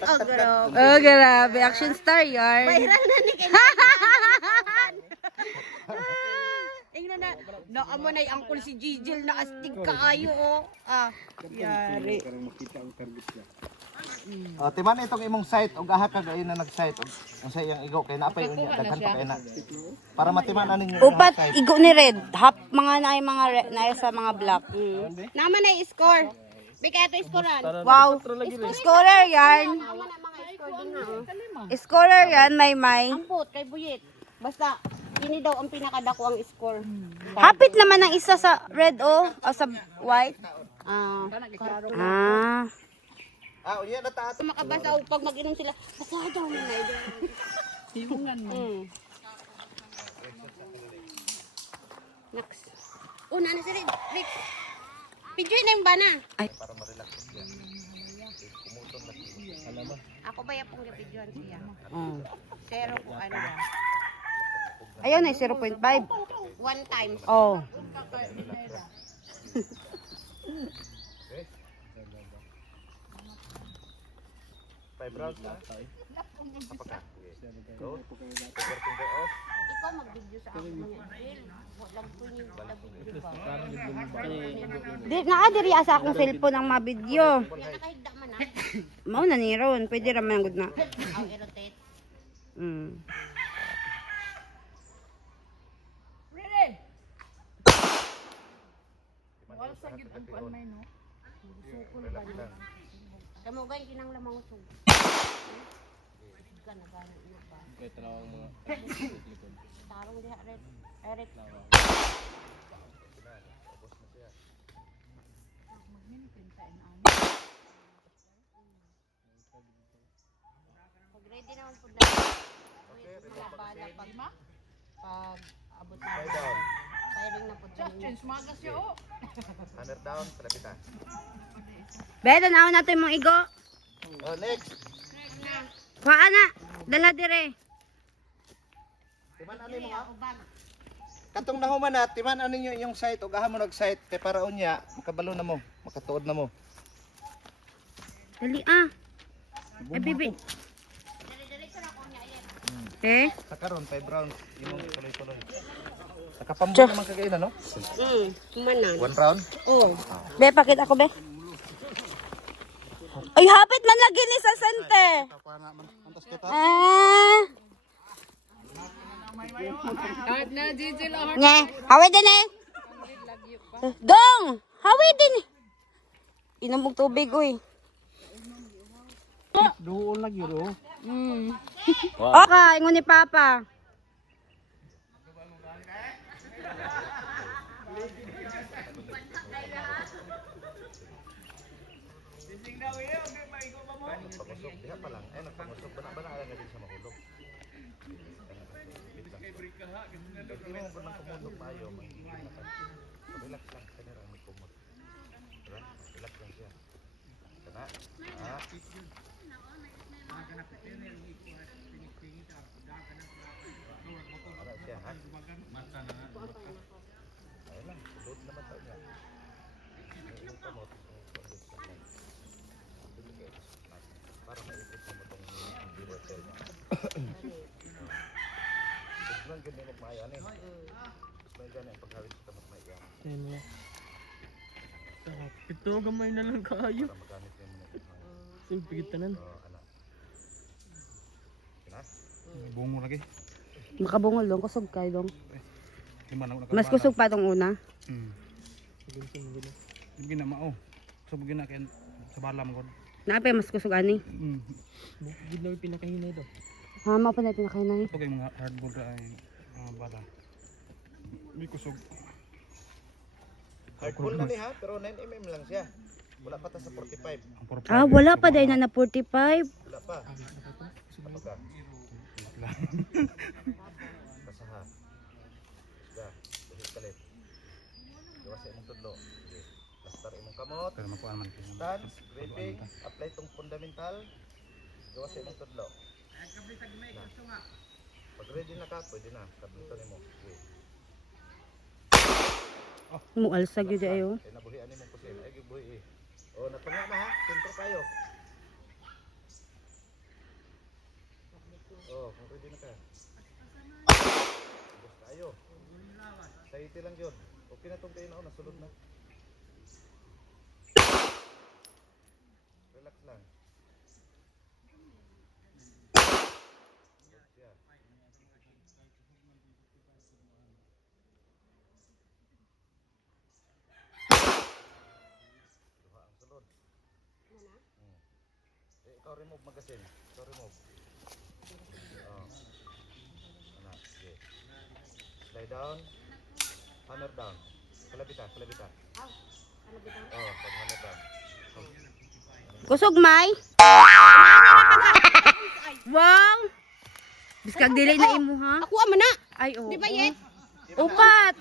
Oh, grabe. Oh, grabe. Action star yarn. Viral na ni Ingnan na. No, amo na yung angkol si Gigil na astig kaayo oh. Yari. Timan itong imong site og aha ka gayon na nag-site ang sa iyang igo kay napay unya daghan pa kay na. Para matiman ninyo Upat igo ni Red. Hap mga naay mga naay sa mga black. Naman na score. Bigay ato scorean. Wow. Scorer yan. Scorer yan, may. Ampot kay Buyit. Basta ini daw ang pinakadako ang score. Hapit naman ang isa sa red o sa white. unya na taas. Makabasa o pag mag-inom sila. Basa daw na may. Hibungan mo. Next. Una na si Rick. Pidyoy na yung bana. Ay. Ako ba yung pidyoan siya? Zero po ano ba? Ayun ay 0.5. One time. Oh. Ikaw mag-video sa akin. Di naa diri asa akong cellphone ang ma-video. Nakahigda man ah. Mao na ni ron, pwede ra man gud na. Aw i-rotate. Ready? Wala sa gid ang kuan may no. Sukol ba ni? Kamo gay kinang lamang usog. Gana gana ina ba. Ito na ang mga Tarong diha red. Red. Pag ready naman po na. Malabala pag abot na. Firing na po. Change magas siya oh. Hammer down, palapita. Beto na natin mong igo. Next. Kuha na. Dala dire. Timan ano mo ha? Katong nahuman na, timan ano yung site o gahan mo nag-site kay para unya, makabalo na mo, makatuod na mo. Dali ah. Ay, bibi. Eh? Sa karon 5 rounds, imong tuloy-tuloy. Nakapambo naman kagay na no? Kumanan. 1 round. Oh. Be, pakita ko, be. Ay, hapit man lagi ni sa sente. Ah. Nye, hawi din eh. Dong, hawi din. Inom og tubig, uy. Doon lagi ro. Okay, ingon ni Papa. Pagusok diha pa lang. Ay nagpangusok bana ala nga din sa mahulog. Hindi mo ba nang kumulog tayo, relax lang kanira ang kumot. Relax lang siya. Kana. Ara siya ha. Ay lang, tulog naman tayo niya. Yung kamot. Para maipit mo itong hotel niya. Lang ganda yung magmaya ano eh. May gana yung paghawit sa kamot maya. Ayan mo. Ito, gamay na lang kayo. Para magamit yung mga Simple kita nan. anak. Kina? Bungo lagi. Makabungol dong, kusog kayo dong. Gimana ako Mas kusog pa tong una. Hindi na mao. So bigyan na kay sa balam ko. Naapay mas kusog ani. Bukid na yung pinakahinay daw. Hama pa na pinakainay. Ito kay mga hardboard ay bala. May kusog. Hardball na ni ha, pero 9mm lang siya. Wala pa ta sa 45. Ang purple. Ah, wala pa dahil na 45. Wala pa. Ano ka? Basaha. Isda. Buhit kalit. Gawas sa imong tudlo. Sige. Lastar imong kamot. Pero makuha man kay. Stance, gripping, apply tong fundamental. Gawas sa imong tudlo. Pag ready na ka, pwede na. Kablito nimo. Sige. Mualsag yun ayo. Kaya nabuhian nimo pusin. Ay gibuhi eh. Oh, natunga na ha. Sentro kayo. Oh, kung ready na ka. Bus tayo. Saiti lang yun. Okay na itong kayo na. Nasulod na. Relax lang. Yeah. Duha ang sulod. Ikaw remove magasin. Ikaw remove. Oh. Ana, sige. Slide down. Hammer down. Kalabita, kalabita. Oh, pag hammer down. Kusog may. Wow. Biskag dili na imo ha. Ako ama na. Ay oo. Di ba yet? Upat.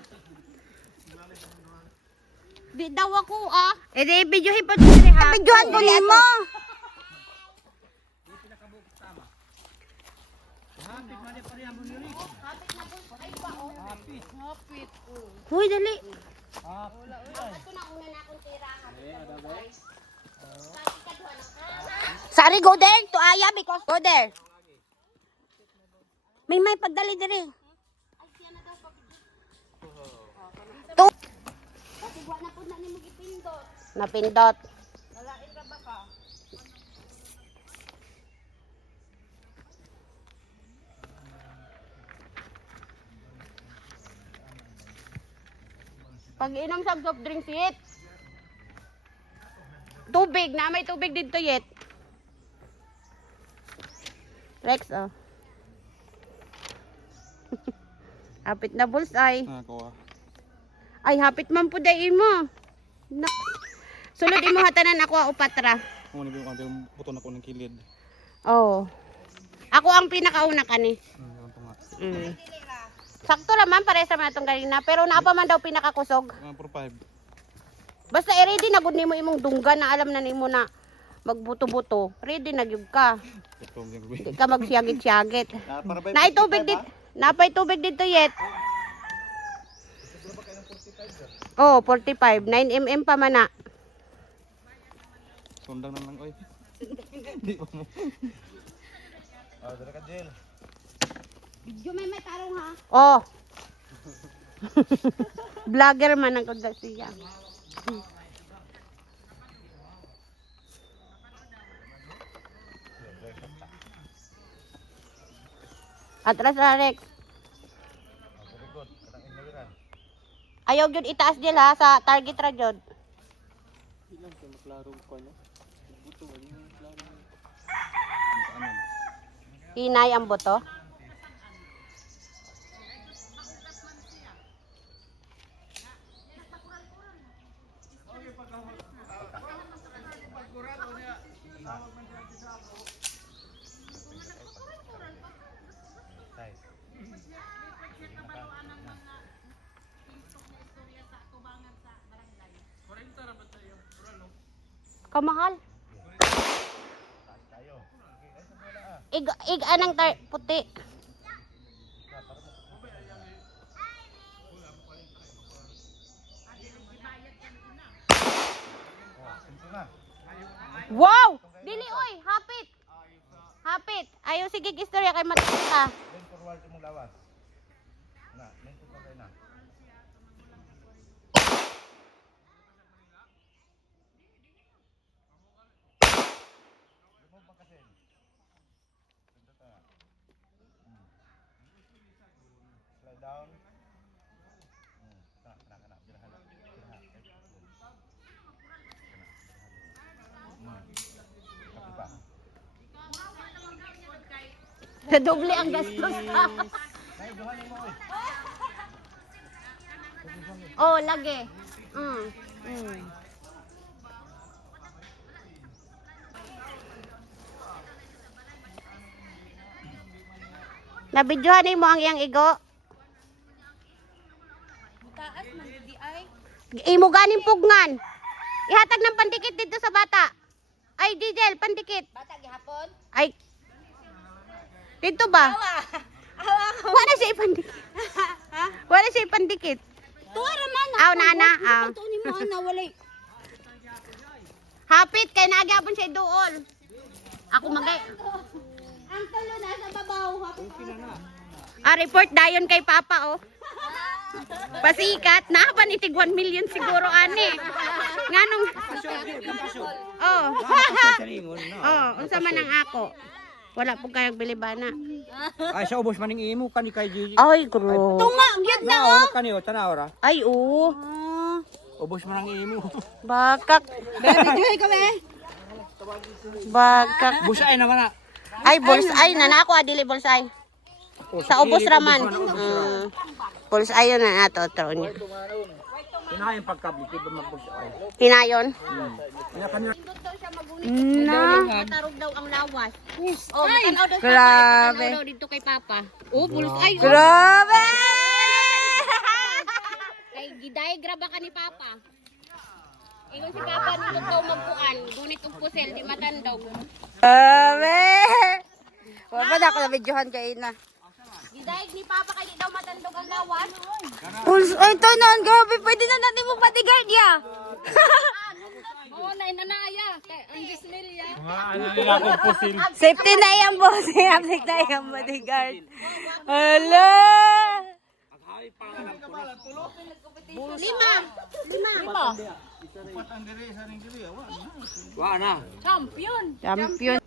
Di daw ako ah. Eh di video hipot diri ha. Videoan ko nimo. Hoy dali. Sorry, go there. To Aya because go there. May pagdali diri. Napindot. Pag inom sa soft drinks yet. Tubig na may tubig dito yet. Rex oh. Hapit na bullseye. Kuha. Ay hapit man po dai mo. Nak. Sulod imo hatanan ako upatra. Mo ni ko yung buto na ko ng kilid. Oh. Ako ang pinakauna kani. Sakto naman pare sa mga itong kanina. Pero naapa man daw pinakakusog. For 5. Basta i-ready na gud nimo imong dunggan na alam na nimo na magbuto-buto, ready na gyud ka. Di ka magsiyagit-siyagit. Naay tubig dit. Napay tubig dito yet. Oh, 45. 9 mm pa man na. Sundang nang oy. Ah, dala ka Jill. Video may tarong ha. Oh. Vlogger man ang kuda siya. Atras na Rex. Ayaw gyud itaas dil ha sa target ra gyud. Ilang kayo maklaro ko ano? Buto, wala yung klaro. Hinay ang buto. Kamahal. Ig anang puti. Wow! Dili oy, hapit. Hapit. Ayo sige istorya kay matuta. Forward mo lawas. Na, nento pa kay na. Slide down. Kana. Birahan. Kapit pa. Doble ang gastos. Oh, lagi. Nabidyohan mo ang iyang igo. Taas man di ay. Imo ganing pugnan. Ihatag ng pandikit dito sa bata. Ay, Dijel, pandikit. Bata gihapon. Ay. Dito ba? Wala siya ipandikit. Wala siya ipandikit. Tuwara man. Aw, nana. Aw. Ito ni mo ana walay. Hapit, kay nagyapon siya dool. Ako magay. Ang tulo na sa babaw hapon. Report dayon kay Papa, oh. Pasikat, nakapan itig 1 million siguro, ani. Nganong... Oh. Oh, unsa man ang ako. Wala po kayong bilibana. Ay, sa ubos maning imo kani kay Gigi. Ay, bro. Tunga gyud na oh. Kani o tanawra. Ay, oo. Ubos man ang imo. Bakak. Bebe kami. Bagkak. Busay naman na. Ay, bullseye na na ako, adili bullseye. Sa ubos raman. Bullseye yun na nato, tro niya. Kinahayan pagkabli, di ba magbusay? Hinayon. Na. Matarog daw ang lawas. Oh, matanaw daw Grabe. daw dito kay Papa. Oh, bullseye. Oh. Grabe. Kay giday graba ka ni Papa. Ingon si Papa nito daw magkuan, gunit og pusel di matandog. Grabe. Wala na ako na videohan kay ina. Giday ni Papa kay di daw matandog ang lawas. Ay, tanan, grabe. Pwede na natin mo bodyguard ya. Oo, na inanaya. Ang dismilya. Safety na yung boss. Safety na yung bodyguard. Hala. Lima. Wa na. Champion. Champion.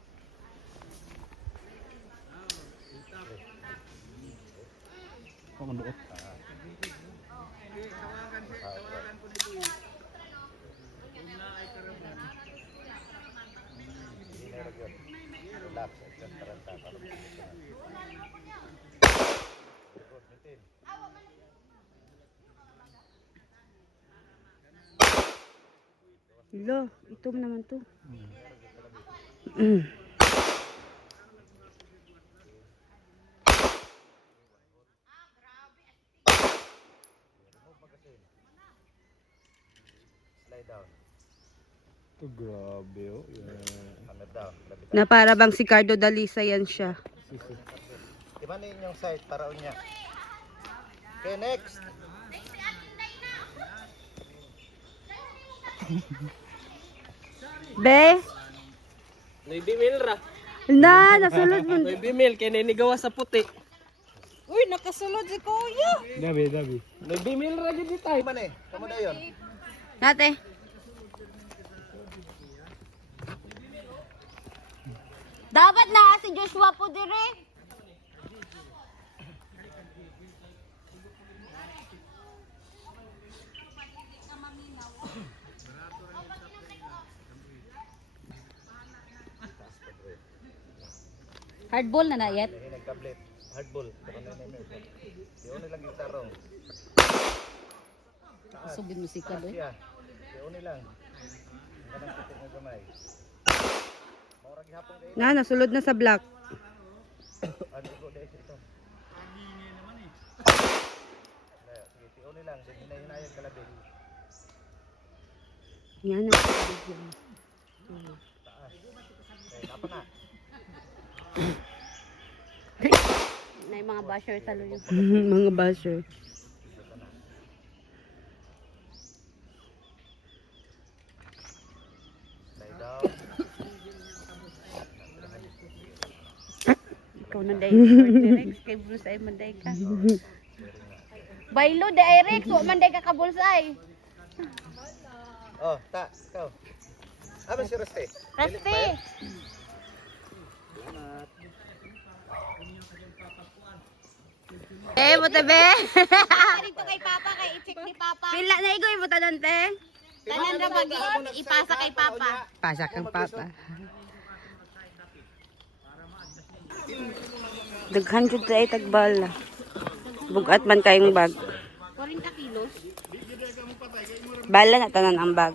Lo, itom naman to. Slide down. Oh, grabe oh. Yeah. Hammer down. Lapit. Na para bang si Cardo Dalisa yan siya. Di ba na yung side para unya? Okay, next. Be? 9 mil ra. Na, nasulod mo. 9 mil kay ninigawa sa puti. Uy, nakasulod si Kuya. Dabi, dabi. 9 mil ra gid tayo. Man eh, kamu na yun. Nate. Dapat na si Joshua po dire. Hardball na na yet. Hindi nagkablit. Hardball. Yun lang yung tarong. Sugid mo si Cardo. Siya. Yun lang. Ganang pitik ng gamay. Maurag ihapon kayo. Na, nasulod na sa block. Ano ko dahil ito? Sige, tiyon lang. Hinayang kalabit. Yan na. Okay, tapa na. Na yung mga basher talo yun. Mga basher. Lay down. Ikaw na dahil Rex kay Bruce ay manday ka. Baylo de Rex, wa manday ka kabulsay. Oh, ta, ikaw. Ano si Rusty? Rasti. Mo tabe. Dito kay Papa, kay i-check ni Papa. Pila na igoy mo tanon te. Tanan ra ipasa kay Papa. Pasa kang papa. Daghan jud tay tagbal. Bugat man kayong bag. 40 kilos. Bala na tanan ang bag.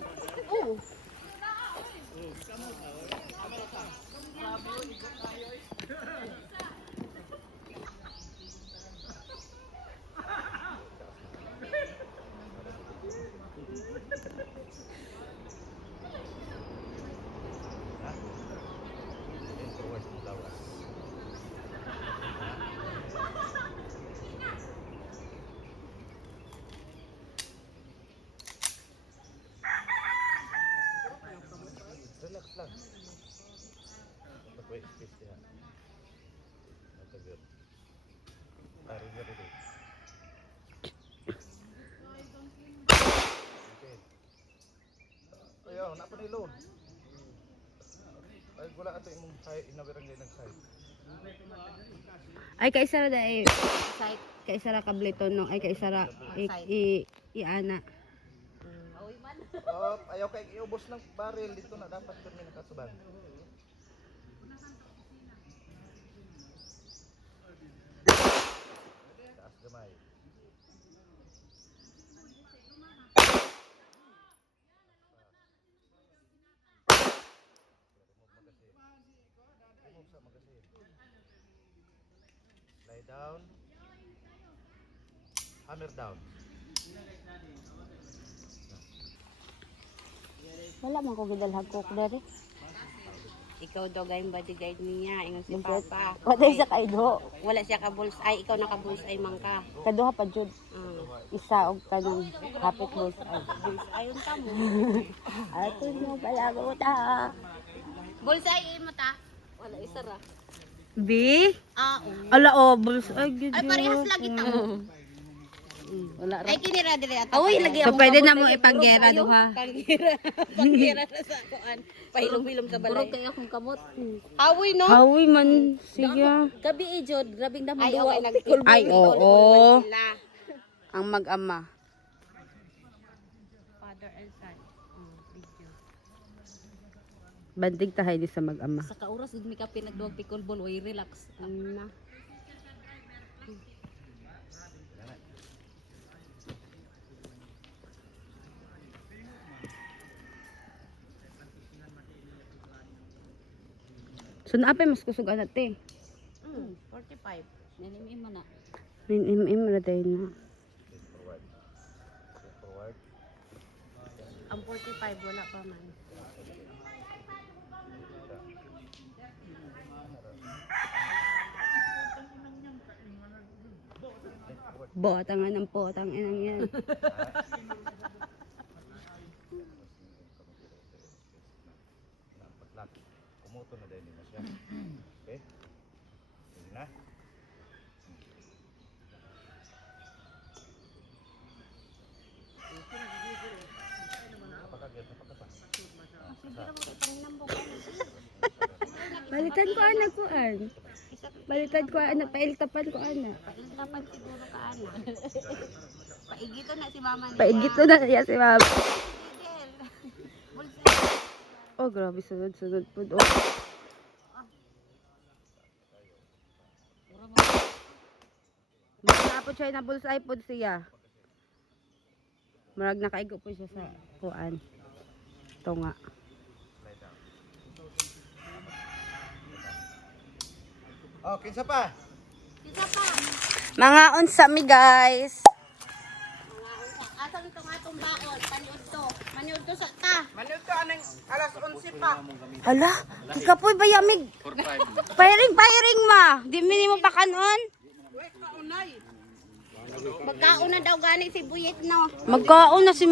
Relax lang. Wait, space dia. Nagkagod. Pari dito. Okay. Ayaw, napa ni load. Ay, wala ato imong inawirang din ng side. Ay kay sara dai. Kay sara kableton no. Ay kay sara i-ana. Oh, ayaw kay iubos ng barrel dito na dapat kami nakasubang. Taas gamay. Remove sa magasin. Lay down. Hammer down. Wala man ko gidalhag ko dere. Ikaw daw gayong bodyguard niya, ingon si Papa. Wala siya kay do. Wala siya ka bulls ay ikaw naka bulls ay man ka. Kaduha pa jud. Isa og kanang hapit bulls ay. Bulls ayon ta mo. Ato mo palago ta. Bulsay mo ta. Wala isa ra. B? Ala oh, bulls ay gid. Ay parehas lagi ta. Wala Ay kinira dire ato. Awi lagi So pwede na mo ipanggera duha. Pangira na sa kuan. Pahilom-hilom sa balay. Puro kay akong kamot. Awi no. Hawi man sige. Gabi ijod, grabing damo Ay duwa. okay nagpikol. Ay oo. Ang mag-ama. Father and son. Video. Bandig tahay di sa mag-ama. Sa kauras gud mi ka pinagduwag pickleball way relax. Na. So naapay mas kusog ana te. 45. Nanim mo na. 9 mm ra day na. Forward. Forward. Ang 45 wala pa man. Botangan ng potang inang yan. Kumuto na din mo siya. Okay? Sige na. Balikan ko anak ko an. Balikan ko anak, pailtapan ko anak. Dapat siguro ka ana. Paigito na si mama niya. Paigito na niya si mama. Miguel. Bulsa. Oh, grabe, sunod-sunod po. Oh. Magkapot siya na bullseye po siya. Marag nakaigo po siya sa kuan. Ito nga. Oh, kinsa pa? Isa pa. Mga unsa mi guys. Asa ito nga itong baon? Paniod to. Maniod to sa ta. Hala, kikapoy ba yamig? Firing ma. Di mo pa kanon? Magkauna daw gani si Buyet no. Magkaon na si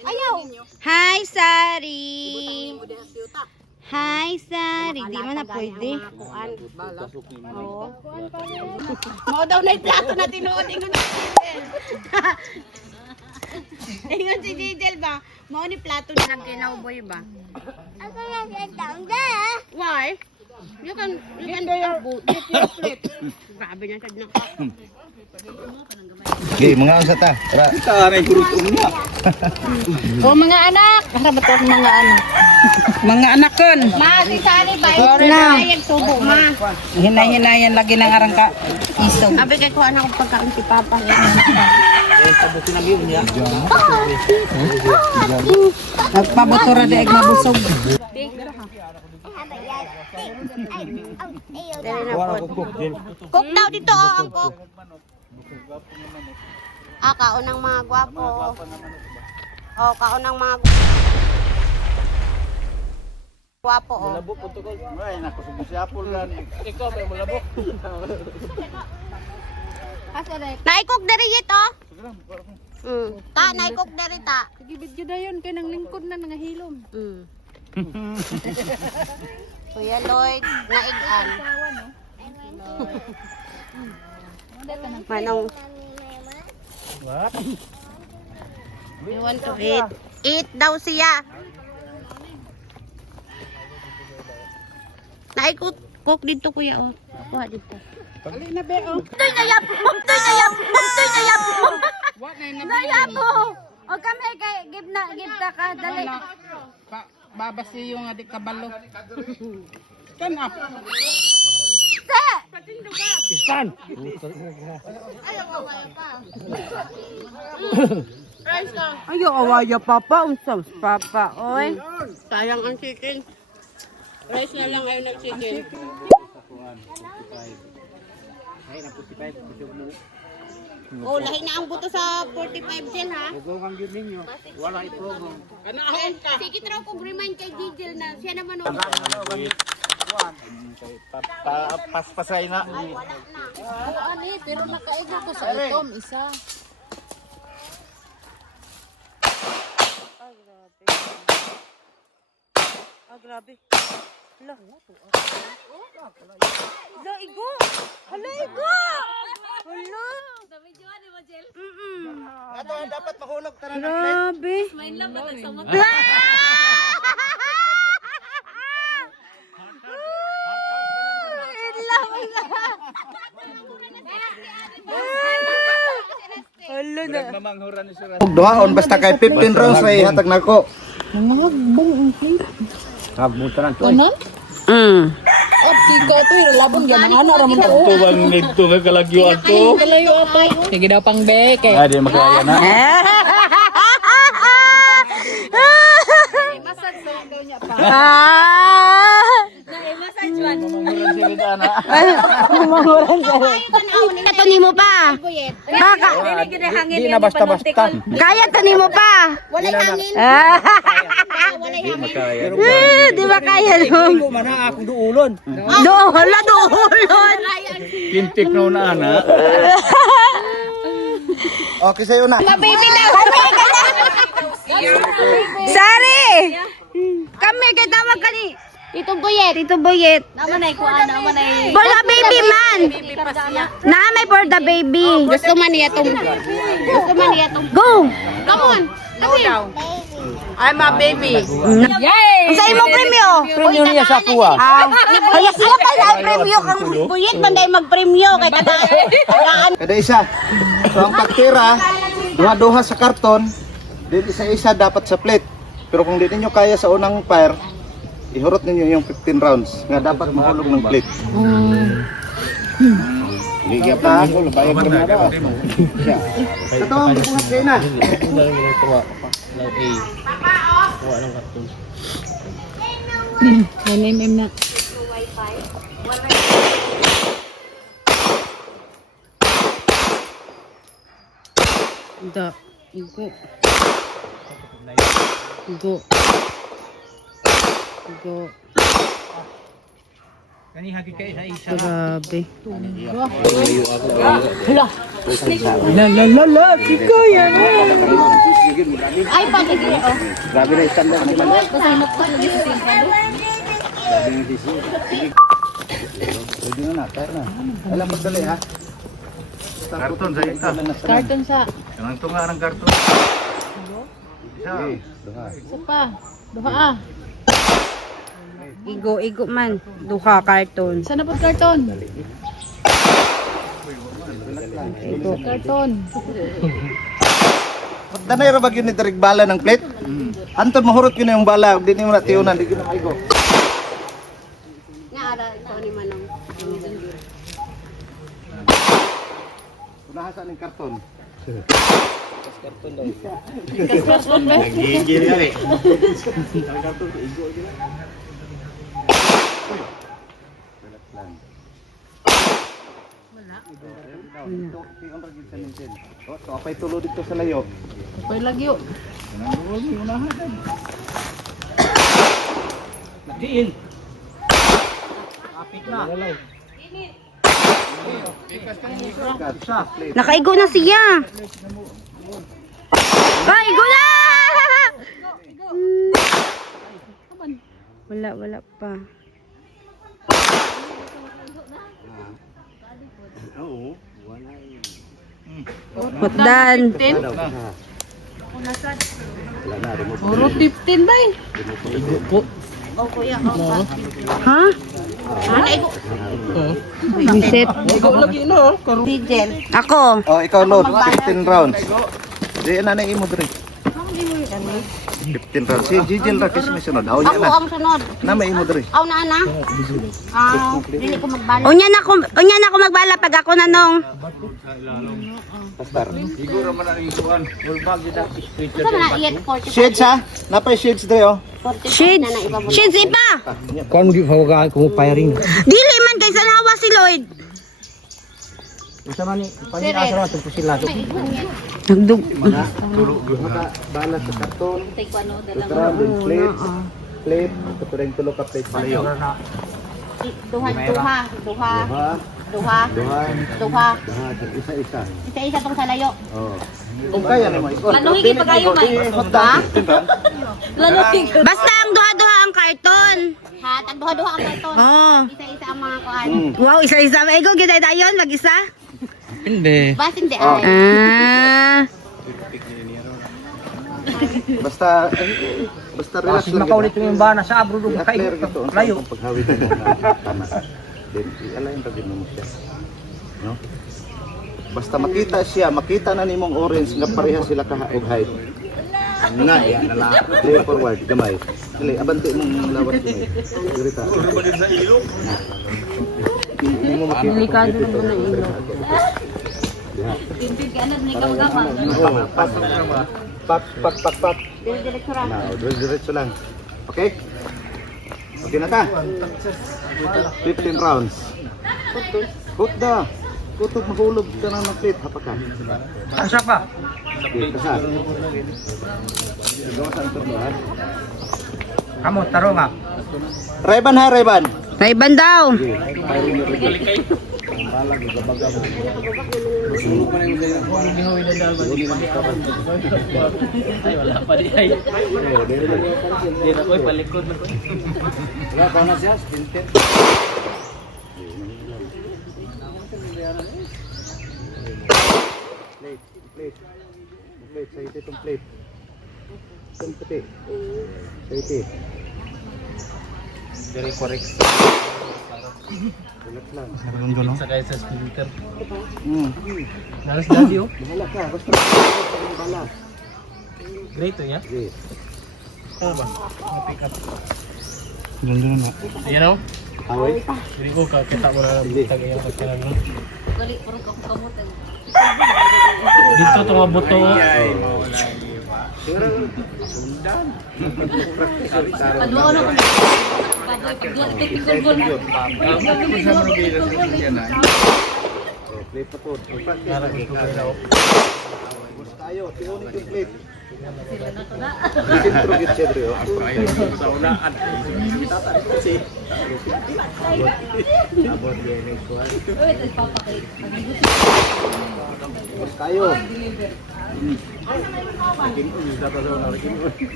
Ayaw. Hi, Sari. Hi, Sari. Di man na pwede. Oo. Mo daw na yung plato na tinuod. Ingon si Jijel ba? Mo ni plato na kinauboy ba? Why? You can get your plate. Grabe na sad na. Okay, mga unsa ta? Tara. O mga anak. Harabat ko mga anak. Mga anak kon. Ma, si Sally ba? Yung subo ma. Hinay-hinayan lagi ng arangka. Isog. Abi kay ko anak ko pagkaon si Papa. Nagpabotora di ag mabusog. Cook daw dito ang cook. Kaunang mga gwapo. Kaunang mga gwapo Ay, naku, si Apple gani. Ikaw may malabok. Naikok diri ito. Ta, naikok diri ta. Sige video dayon kay nang lingkod na nga hilom. Kuya Lloyd, naigan. Manong. What? You want to eat? Eat daw siya. Naikot cook dito kuya oh. Kuha dito. Ali na be oh. Toy na yap. Wa na Nayap mo. O kami kay give ta ka dali. Babasi yung adik kabalo. Stand up. Stand. Ayo awaya papa unsa papa oy. Sayang ang chicken. Rice na lang ayaw ng chicken. Oh, lahi na ang buto sa 45 Jel ha. Wala i-program. Sige traw kong remind kay Gigil na siya naman oh. Paspasay na. Pero nakaigo ko sa itom isa. Grabe. Hala. Hala, igo. Hala, igo. Hala. Ato ang dapat mahulog tara. Grabe. Hala na. Mamanghuran ni Sir. Duhaon basta kay 15 rounds ay hatag nako. Kiko to labon gyud nga na ramon to. Tubang nito nga kalagyo ato. Sige daw pang be kay. Ay, di makaya na. Mamanghuran si Rita na. Mamanghuran si Rita. Ito to nimo pa. Kaka. Di na basta-basta. Kaya to nimo pa. Wala hangin. Ah, Wala hangin. di ba kaya no? Ko man akong duulon. Doon, doon. Kintik na una ana. Okay sa'yo na. Baby na. Sari. Kami kay tawag kani. Tito Boyet. Tito Boyet. Naman ay kuan, naman ay. For the baby man. Na may for the baby. Gusto man niya tong. Gusto man niya tong. Go. Come on. Go daw. I'm a baby. Ang sa imong premyo. Premium niya sa kuha. Kaya siya pa sa premyo kang Boyet banday magpremyo kay tagaan. Kada isa. So ang pagtira, duha-duha sa karton, din isa-isa dapat sa plate. Pero kung di ninyo kaya sa unang fire, ihurot ninyo yung 15 rounds nga dapat mahulog ng plate. Ligya pa ako, labayan ko na daw. Ito ang buhat kayo na. Da. Go. Go. Go. Grabe. Ay, bakit ito? Grabe na standard nila. Pwede na na, tara na. Alam mo dali ha. Karton sa isa. Karton sa. Ang tunga ng karton. Isa pa. Duha. Igo man. Duha karton. Saan na po karton? Igo karton. Danay ra bag yun ni Derek bala ng plate? Anton mahurot yun na yung bala, di niyo na tiyunan, di ko na maigo. Naara ito ni Manong. Unahan saan yung karton? So, apay tulo dito sa layo. Pwede lagi yun. Diin. Nakaigo na siya. Kaigo na! Wala pa. Matdan. Puro 15 ba eh? Ha? Bisit. Ako. Oh, ikaw load, 15 rounds. Di na na imo diri. 15 rounds. Si Gigil ra kasi may sunod. Aw niya Ako na. ang sunod. Na may imo diri. Aw na ana. Dili ko magbalik. Unya na ako magbala pag ako nanong. Pastor. Siguro man ang isuan. Full bag dito. Ito na iyat 45. Shades ha? Napay shades diri oh. 45 Shades. na na ibabalik. Shades ipa. Kung di pa ka kung firing. Dili man kay sanawa si Lloyd. Isa man ni panginaasa ra tungkol sila. Nagdug. Bala sa karton. Tay ko ano dalang Tara, din plate. Plate, katulad tulo ka plate pareho. duha. Duha, Duha. duha, isa-isa. Isa-isa tong sa layo. Oh. Kung kaya na mo ikot. Ano higi pa kayo man? Ha? Basta ang duha-duha ang karton. Ha, tag duha-duha ang karton. Oh. Isa-isa ang mga kuan. Wow, isa-isa. Ego, gitay dayon, mag-isa. Hindi. Bas hindi Oh. ay. Basta relax lang. Makaulit yung bana sa abro do kay Clear gito ang layo. paghawid mo na tama. Then i-align ra gyud mo siya. No? Basta makita na nimong orange nga pareha sila ka og height. Na lay forward gamay. Dili abante mong lawat gamay. Dirita. Delikado mo na ilo. Tindig ka na ni kamagama. Pak. Diretso ra. Diretso lang. Okay? Okay na ka? 15 rounds. Put da. Kutob mahulog ka na ng plate, hapakan. Asa pa? Kasa. Gawa sa ito ha. Kamu, taro nga. Rayban ha, Rayban. Rayban daw. Ay, wala pa di ay. Hindi na ko, palikod na ko. Wala ka na siya, splinter. Plate. Plate, sa ito itong plate. Itong puti. Sa ito. Very correct. Relax lang. Sa guys sa splinter. Nalas Nalas dati oh. Bahala ka, basta bahala. Great to ya. Okay. Ano ba? Pick up. Diyan na. Ayan oh. Away? Hindi ko kakita mo na bitag yung pagkalan mo. Dito ito mga buto. Plate na po. Para ko kayo. Bus tayo, tinunin yung plate. Sintro git siya dre. Sa ulaan. Abot yan yung kuwan. Bus tayo.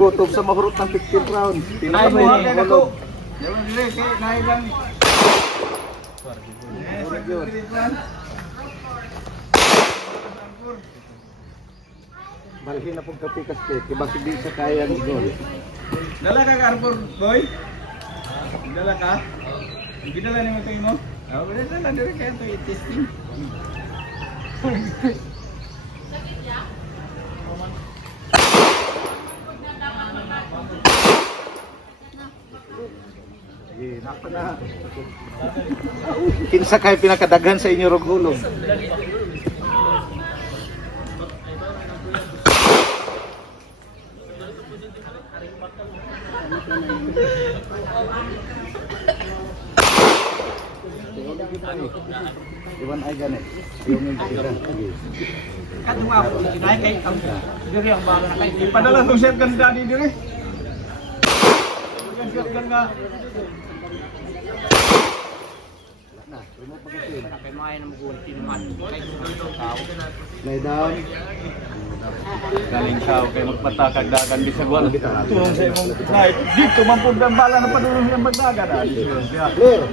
Kutob sa mahurot ng 15 round. Tinapay ng hulog. Balhin na pong kapikas plate. Kaya bakit di sa kaya ni Gol? Dala ka Carrefour, boy? Dala ka? Gidala ni mo ito mo? Ah, dala diri kaya ito i-testing. Nako na. Kinsa kay pinakadaghan sa inyo rog hulog? Iwan ay ganit. Yung sira. Kato nga ako, kinay kay ang diri ang bala na kay. Ipadala tong shotgun daddy diri. Shotgun nga. Kay may na mo tinuman. Kay tao. Lay down. Galing tao kay magpatakag dagan bisag wala. Tulong sa imong snipe. Dito man pud ang bala na padulong yung magdaga na. Clear.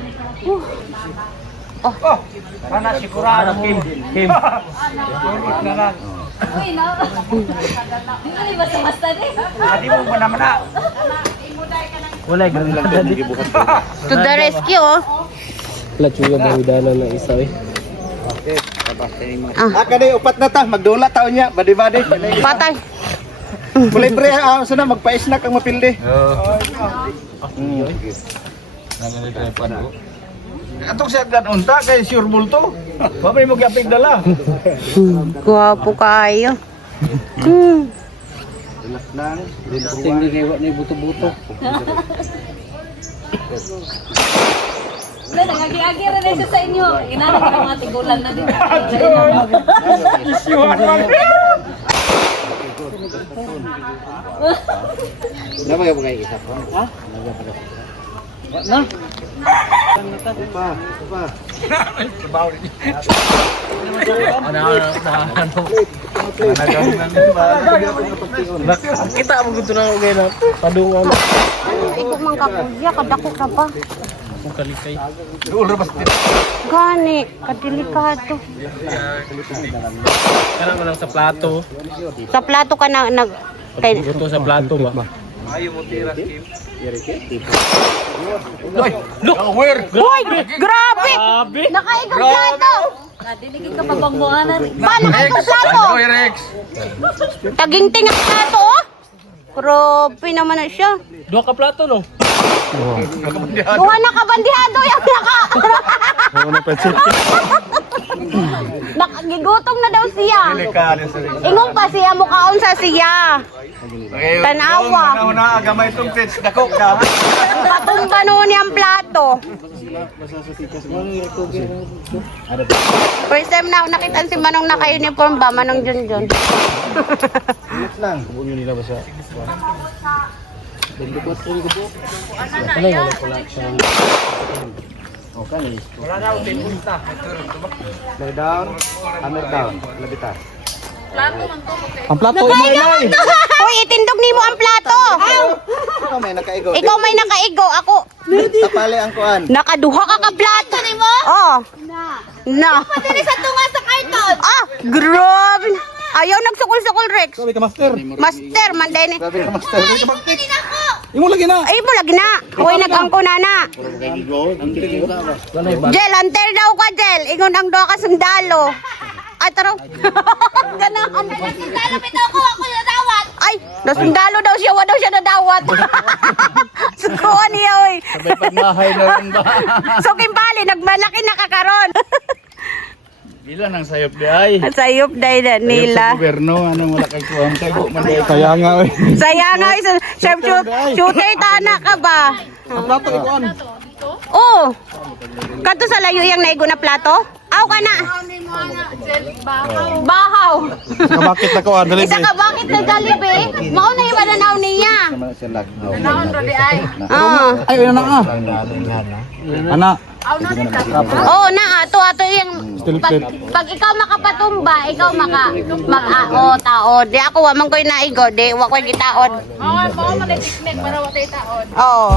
Kana sigurado Kim. Kim. Na lang. Uy, na. Hindi basta-basta din. Adi mo ba naman na? Wala ganun lang dadi. To the rescue, oh. Lachuya dawidana na isa eh. Okay. Kani upat na ta, magdula taon niya, badi-badi. Patay. Mulay pre, sana magpa-snack ang mapildi. Atong shotgun unta kay sure bulto. Babay mo gyapig dala. Guwapo kayo. Relax lang. Tingin ni buto-buto. Wala, nagagi-agi rin na isa sa inyo. Inanap ka ng mga tigulan na din. Nama yung mga isa pa? Ha? Na. Pa. Kita mo gusto na ugay na padungan. Ikaw man kapulya, kadako ka pa. Kung kalikay. Gani, kadelikado. Kana mo lang sa plato. Sa plato ka na nag... Kay, Buto sa plato ba? Uy, grabe! Nakaikong plato! Diligid ka pabangbuanan. Ba, nakaikong plato! Taginting ang plato, oh! Grabe naman na siya. Dua ka plato no? Duha na kabandihado yung naka... Nakagigutom na daw siya. Ingong pa siya, mukhaon sa siya. Tanawa. Una gamay tong pitch dako ka. Patumba noon yung plato. First time na ako nakita si Manong naka-uniform ba? Manong Junjun. Relax lang. Kubunin nila ba sa... Lay down. Hammer down. Labitan. Ang plato mo Inay! Uy, itindog nimo ang plato. Ikaw may nakaigo. Ikaw may nakaigo, ako. Tapali ang kuan. Nakaduha ka ka plato nimo? Oo. Na. Dili sa tunga sa karton. Ah, grabe. Ayaw nagsukol-sukol, Rex. Sabi ka master! Master, manday ni. Sabi ka master. Imo lagi na! Ay mo lagi na. Uy, nag-angko na na. Jel, antel daw ka, Jel. Ingon ang doa ka sundalo. Ay, taro. Ganang. Sundalo bitaw ko ako yung dawat. Ay, sundalo daw siya. Wa daw siya nadawat. Sukuan niya, uy. Sabay pagmahay na rin ba? So, kimbali, nagmalaki na kakaron. Ilan ang sayop di ay? Sayop day na Sayop sa nila. gobyerno, anong wala kay kuwang tayo. Manday Kaya nga eh! Sayang nga, sharp shooter tana ka ba? Ang plato ikuan! Oo. Kanto sa layo yung naigo na plato? Aw ka na. Bahaw. Nakabakit na kuan, dali Isa ka bakit na dalibe? Mao na yung mananaw niya. Naman siya lag. Oo. Ay, ayun na nga! Ana! Oo na, ato yung Still pag, fit. pag ikaw makapatumba, ikaw maka taod. Di ako wa man koy naigo, di wa koy gitaod. Oo.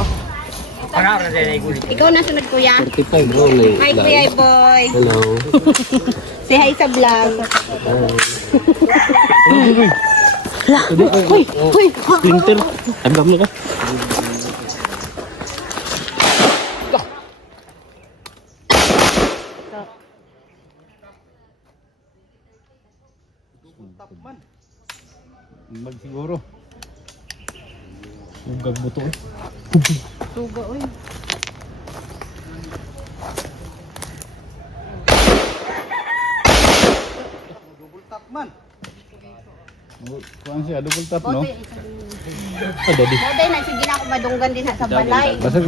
Ikaw na sunod kuya. 35 rolling. Hi kuya boy. Hello. Say hi sa vlog. Uy, uy. Splinter. Ang dami ka. Mag siguro. Ugag buto eh. Kuwang siya, double tap no? Moday na sige na ako madunggan din sa balay. Basta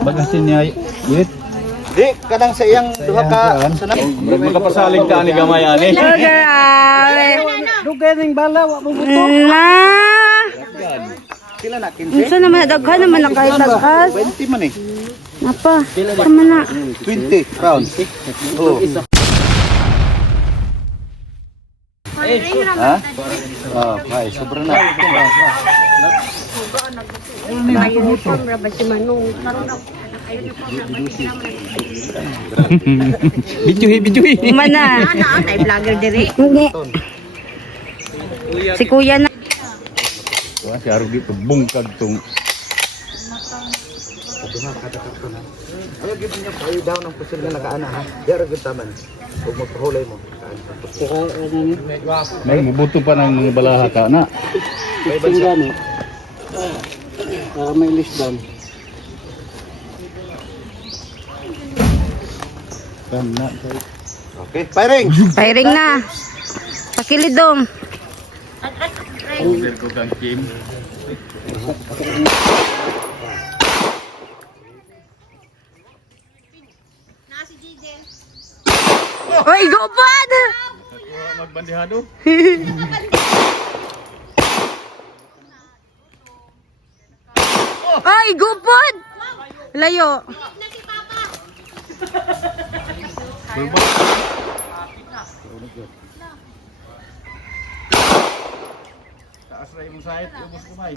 magasin niya, wait. Di, kadang sa iyang duha ka sunod. Makapasalig ka ni gamay ani. Oh, grabe. Dugay ning bala, wa mo buto. Na. Sila na, 15? Unsa naman daghan naman na kahit tagas. 20 man eh. Apa? Tama na. 20 rounds. Oo. Ha? Oh, ay, sobra na. Uniform ra ba si Manong? Bijuhi. Mana? Ay vlogger diri. Hindi. Si kuya na. Kuwang siya, arugi ko bungkag tong. Ayaw, gibin niyo, ayaw daw ng pusil na nakaana ha. Di ara gud taman. Huwag magpahulay mo. May mubuto pa ng mga balaha ka na. May bansa. May list down. Kana. Okay, firing! Firing na. Pakilidom. Over ko kang Kim. Oy, gopad! Magbandihado. Ay, gopad! Layo. Taas ra imong sahit, ubos kumay.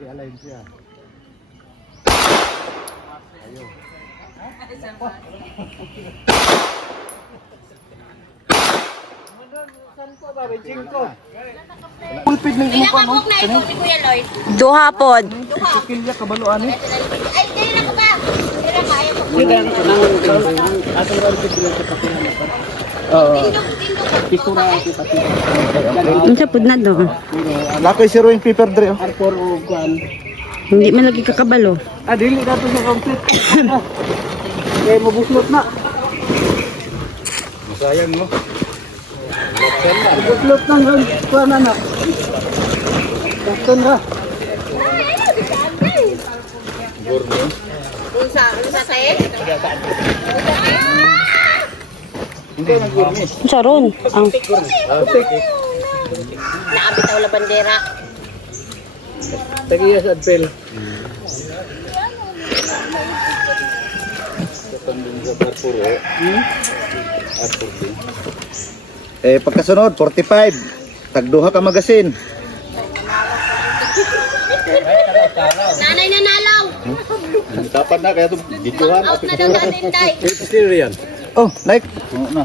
I-align siya. Pulpit ng Ilang kabog na ito ni Kuya Lloyd? Duha pod. kilya kabaluan eh. Ay, dili na ko ba? Dili na kaya. Unsa pud na do? Lakay si Ruin Paper Dre. oh. Hindi man lagi kakabalo. Ah, dili dato sa complete. Kaya mabuslot na. Masayang no. Butlot ng kuan anak. Bakton ra. Unsa tayo? Hindi nag-gurmis. Saron. Ang Naabitaw la bandera. Tagiya sa adpel. Sa pandung sa Parpuro. Pagkasunod 45. Tagduha ka magasin. Nanay nanalaw. Dapat na kaya ito videohan. Out na daw natin, Day. Ito yan. Oh, like. Oo na.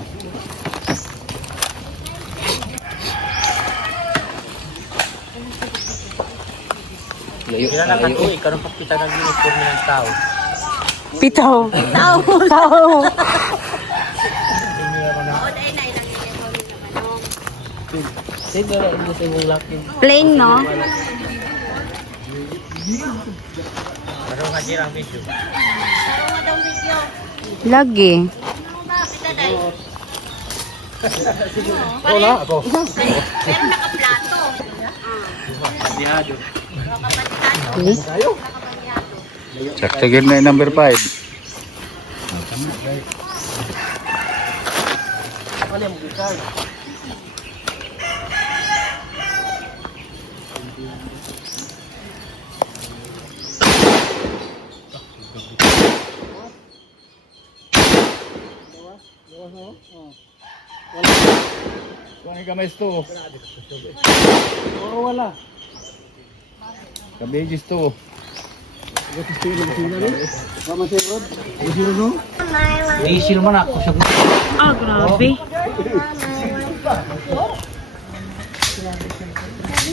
pitaw. Tao. Tao. Plain, no? Lagi. Wala ako. Pero nakaplato. Saksagan na yung number 5. Kuha ka mais to. Wala. Kabigis to. Ah, grabe.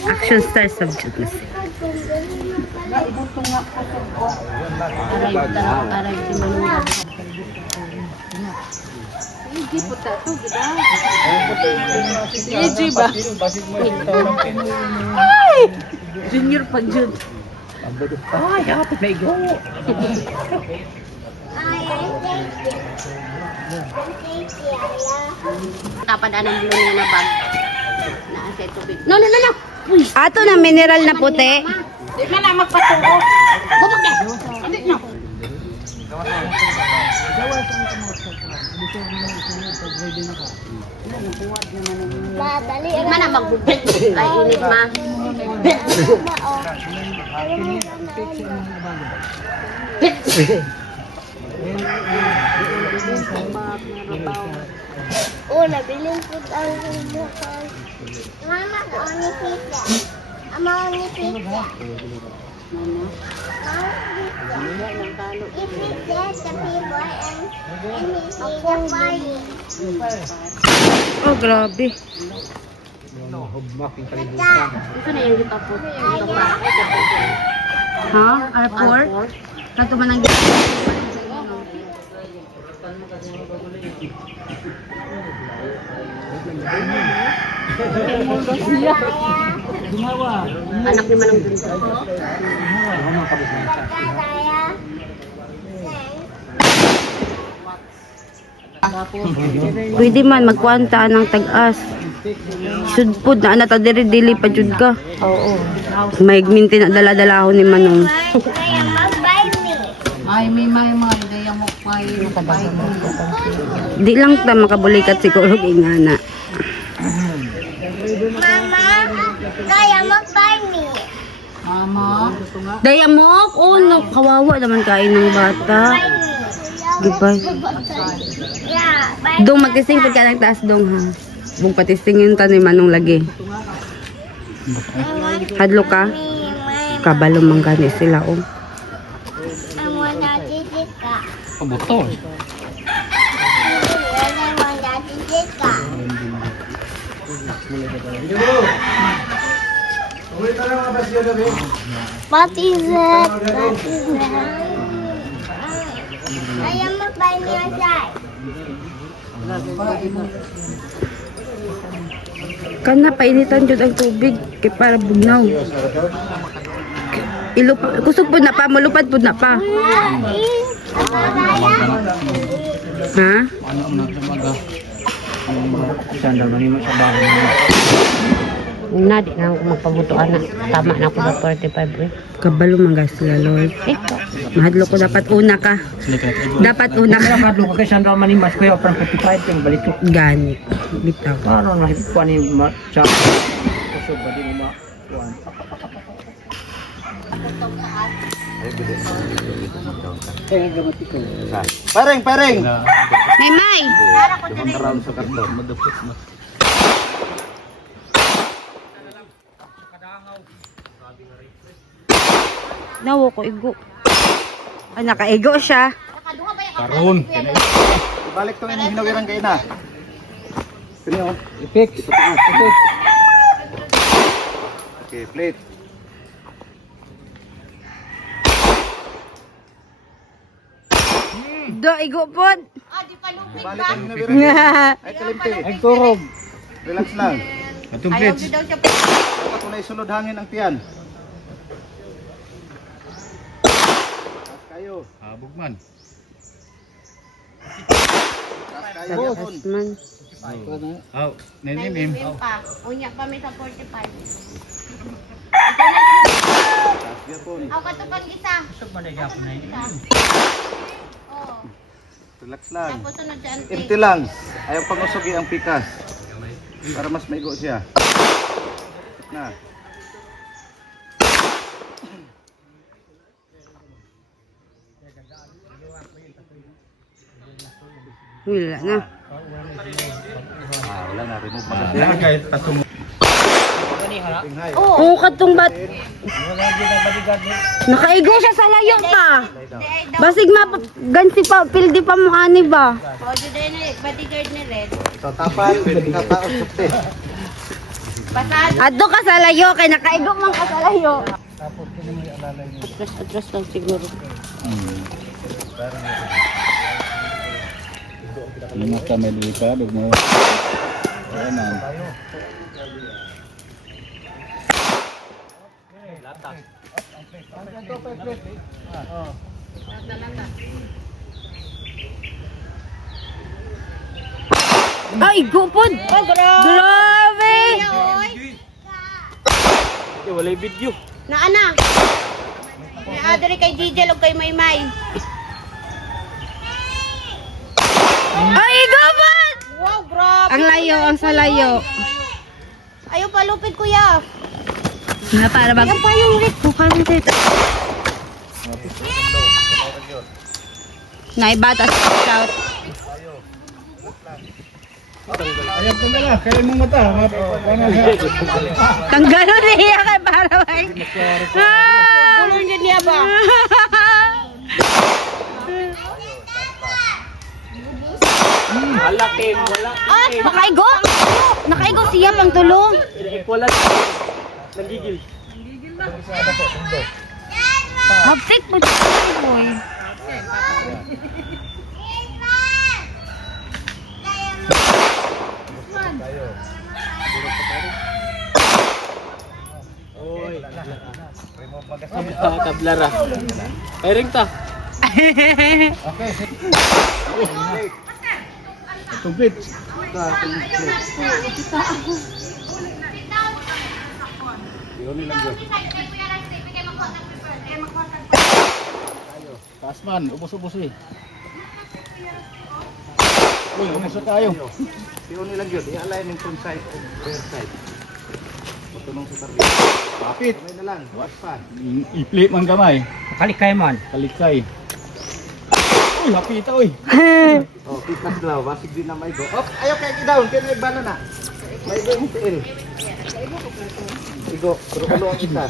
Action star subject na siya. Junior pa dyan. Tapadaan ang blue niya na bag. Naasa tubig. No, no, no, no. Ato na mineral na puti. Di ka na magpatungo. Bubog na. Hindi na. Di man na magbubog. Ay, init ma. Una, bilhin po ang bukan. Mama, ako ni pizza. Ama, ako ni pizza. Ipizza sa people and ipizza party. Oh, grabe. Ito na yung kita po. Ito pa. Ha? R4? Kato man ang Anak ni Manong Dunso. pwede man magkwanta ng tag-as. Sudpod na anata dili pa jud ka. Oo. Maigminti na dala-dalahon ni Manong. Kaya mag-buy me. Ay, may mga idea mo pa yung Di lang ta makabulikat siguro ingana. Mama, kaya mag-buy me. Mama. Daya mo, oh no, kawawa naman kain ng bata. Goodbye. Yeah, buy Dong magtising pagka nagtaas dong ha. Bung patising yung tanim manong lagi. Hadlo ka? Kabalo man gani sila oh. I want that chica. Pabutol. I want that chica. What is it? What is it? Kaya mag-buy me outside. Kana painitan jud ang tubig kay para bugnaw. Kusog pud na pa, mulupad pud na pa. Ha? Sandal mo sa bahay mo. Una, di na ako magpabutuan na. Tama na ako sa 45 eh. Kabalo man guys sila Lloyd. Mahadlo ko dapat una ka. Dapat una ka. Kadlo ka kay sandal manimas ko yung 45 yung balik ko. Gani. Bitaw. Ano na ko ni sa kusog ba di mo ma kuan. Pareng, pareng! May. Dumang round sa karton. Nawo ko igo. Ah, nakaigo siya. Ibalik tong inyong hinawirang kayo na. Kini oh. Ipik. Ipik. Okay, plate. Do igo pod. Ibalik tong hinawirang. Ay, kalimpi. Ay turog. Relax lang. Atong plates. Dapat mo na isulod hangin ang tiyan. Taas kayo. Bugman. Taas kayo. Man. Aw, nenim. Unya pa may sa 45. Taas yapon. Ako katupan isa. Relax lang. Tapos sunod sa ante. Empty lang. Ayaw pangusugi ang pikas. Para mas maigo siya. Na. Wala na. Wala na. Remove magkasi. Oo, katong bat. Nakaigo siya sa layo pa. Basig gansi pa, pildi pa mo ani ba? O, juday na bodyguard ni Red. Ito tapal. Tataos supte. Pasado. Adto ka sa layo, kay nakaigo man ka sa layo. Atras lang siguro. Lima ka may delikado mo. Kanan. Ay, gupod. Grabe. Wala video. Na ana. Ni adre kay Gigel ug kay Maymay. Ay, gupod. Wow, grabe. Ang layo, ang sa layo. Ayaw palupit kuya. Na para bag. Yan pa yung lit. Bukan dito. Naibatas shout. Ayaw ko na lang, kaya mong mata. Tanggalo niya kay para bag. Bulong din niya ba? Malaki, wala. Ah, Nakaigo? Nakaigo siya pang tulong. Wala. Nagigil. Hapsik po siya, boy. Kablara. Airing ta. Complete. Taas man, ubos-ubos eh. Uy, ubos na tayo. Yun nilang yun. I-align yung front side o rear side. Matunong sa target. Kapit. Kamay na lang. Bukas pa. I-flip man kamay. Kalikay man. Kalikay. Uy, hapita uy. Oh, pikas daw. Basig din na maigo. Op, ayaw kayo i-down. Kaya may bana na. Maigo yung tiil. Igo. Pero ulo ang isa.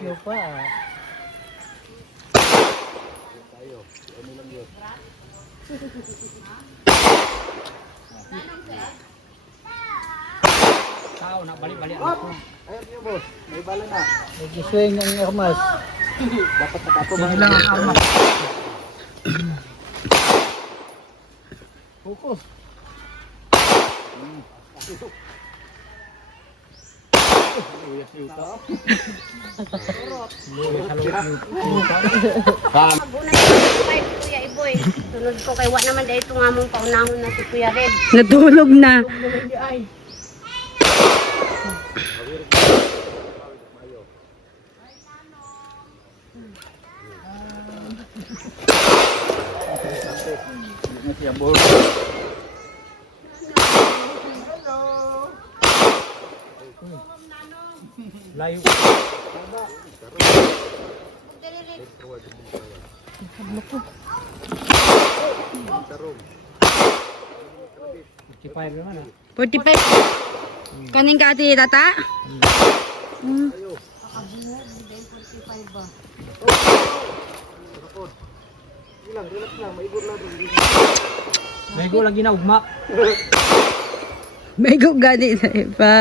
Siyo pa. Tao na balik-balik ako. Ayaw niyo boss. May bala na. Nag-swing ang armas. Dapat nakatubang Lang ang armas. Focus. Mag-una si Kuya Iboy. Sunod ko kay wa naman dahil itong among paunahon na si Kuya Red. Natulog na. Kipay naman ah. 45. Kaning ka ati tata? May go lagi na ugma. May gugani na iba.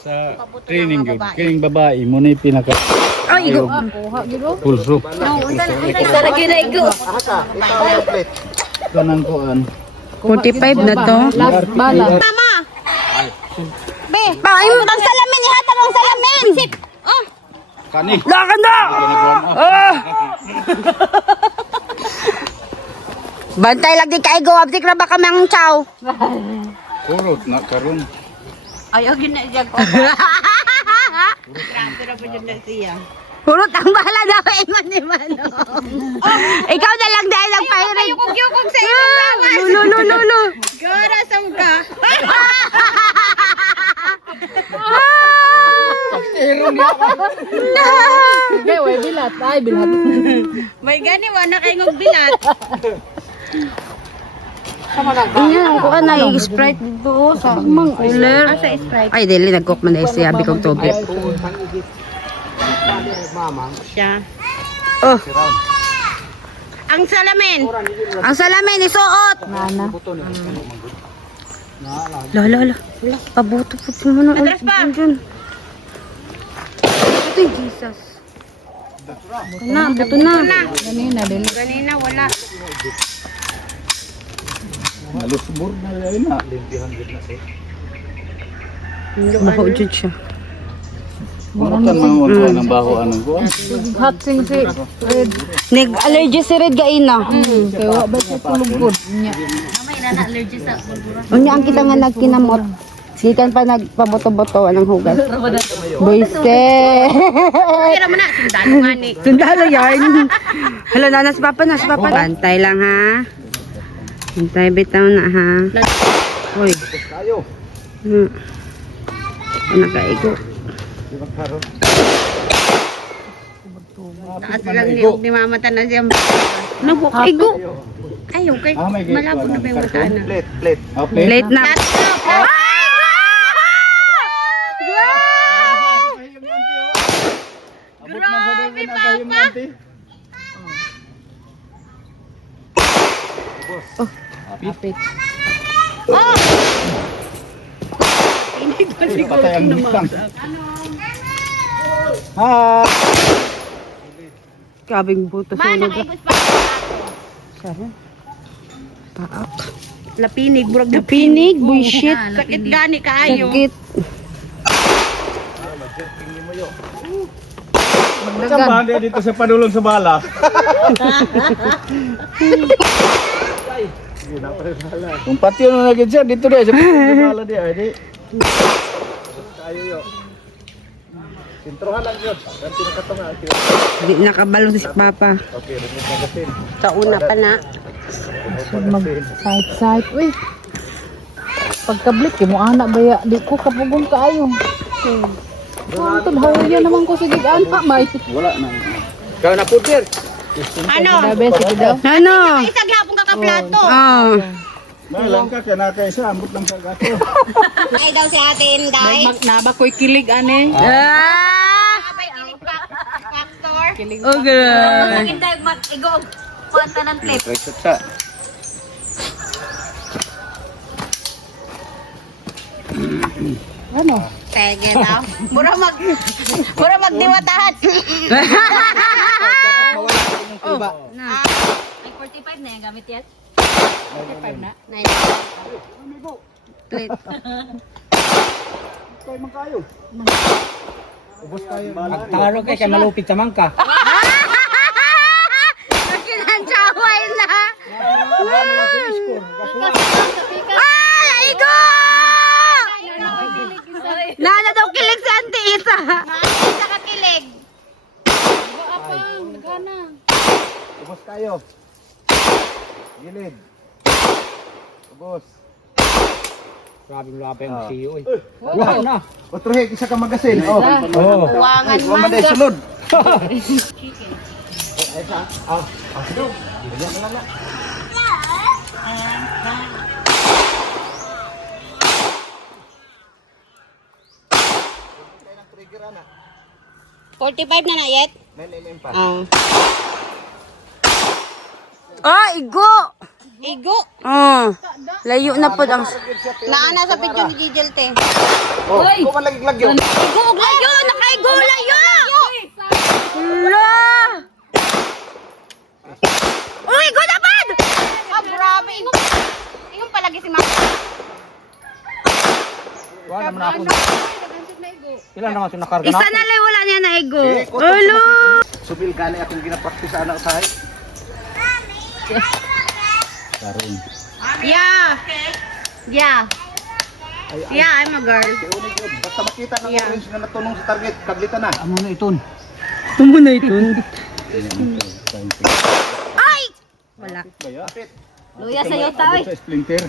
Sa training yun, kining babae mo na yung pinaka Ay, igo. pulso. Sarap yun na igo. Kanang kuan. 45 na to. Mama! Be, pahay mo ang salamin. Ihatag ang salamin. Oh. Kani. Lakan na! Ah! Bantay lang di kaigo. Abdik na ba kami ang chow? Kurot na karon. Ayaw yun na siya ko. Pero po yun na siya. Purot ang bahala na kay Manimano. Ikaw na lang dahil ang pahirin. Yukog sa ilong lawas. Lulu. Gara sa mga. May gani wala kayong bilat. Ayan, ako na yung Sprite dito sa mang cooler. Sa Sprite Ay, dili, nag-cook man na siya. Bikong tubig. siya. Oh, Ang salamin. ang salamin, isuot. Lala. Pabuto po mo na. Madras pa. Ito yung Jesus. Buto na. Ganina wala. Nalusbor na yun na. Nakaudjud siya. Murakan mga kuan ng baho anong kuan. Nag-allergy si Red Gaina. May na allergy sa bulbura. Unya ang kita nga nagkinamot. Sikan pa nagpaboto-boto ng hugas. Boyse. Kira mo na sundalo nga ni. Sundalo yan. Hala, nanas papa. Bantay lang ha. Bantay bitaw na ha. Uy. Nakaigo. Taas lang ni og ni mamata na siya. Nabukaigo. Ayaw kay malabo na ba yung mata na. Plate. Okay. Late na. Grabe papa. Patay ang bintang. Ha. Kabing buto sa Man, ulo. nakaigos pa. Taak. Lapinig, burag na Pinig, bullshit. sakit gani kaayo. Sakit. Saan dia dito sa padulong sa bala? Kung pati ano na siya dito dia sa bala dia di. Sintrohan lang yun. Yan pinakatunga. Di nakabalo si Papa. Okay, remove magazine. Kauna pa na. Side. Uy. Pagkablik, mo anak baya. Di ko kapugong kaayo. Ang tadhaya naman ko sa gigaan. May. Wala na. Kau na putir. Ano? Sige daw. Ano? Isang hapon kakaplato. Oh. Malang ka kaya nakaisa ambot lang sa gato. Ay daw si ate Inday. Naba ko'y kilig ane. Ah! Kapay kilig factor. Oh, girl. Ang Inday mag-igog. Kuwanta ng clip. Reset sa. Sige daw. Mura magdiwatahan. Ay, 45 na yung gamit yan. na. 9. Plate. Taro kay malupit sa mangka. Kinansyaway na. Ay, igo! Nana daw kilig si Auntie Isa. Isa ka kilig. Ubos kayo. Gilid. Ubos. Grabe mo labi ang CEO eh. Wow na. Otro hek, isa ka magasin. Oh. Buwangan Ay, wala mangga. sulod. Ah. 45 na yet? 9 pa. Igo! Igo. Layo na po ang... Naana sa video ni Gigel te. Oh, ko man lagi lagyo. Igo layo, nakaigo layo. Hala! Uy, igo naman! Ah, grabe. Ingon palagi si Mama. Wala naman ako. Ilan naman siya nakarga Isa na? na lang wala niya na igo. Eh, kutong Hello! Subil gani akong ginapraktis sa anak sahay. Karon. Yeah. Yeah. Yeah, I'm a girl. Iunig yun. Basta makita ng orange na natunong sa target, kablitan na. Amo na iton. Ay! Wala. Luya sa'yo tayo. Sa splinter.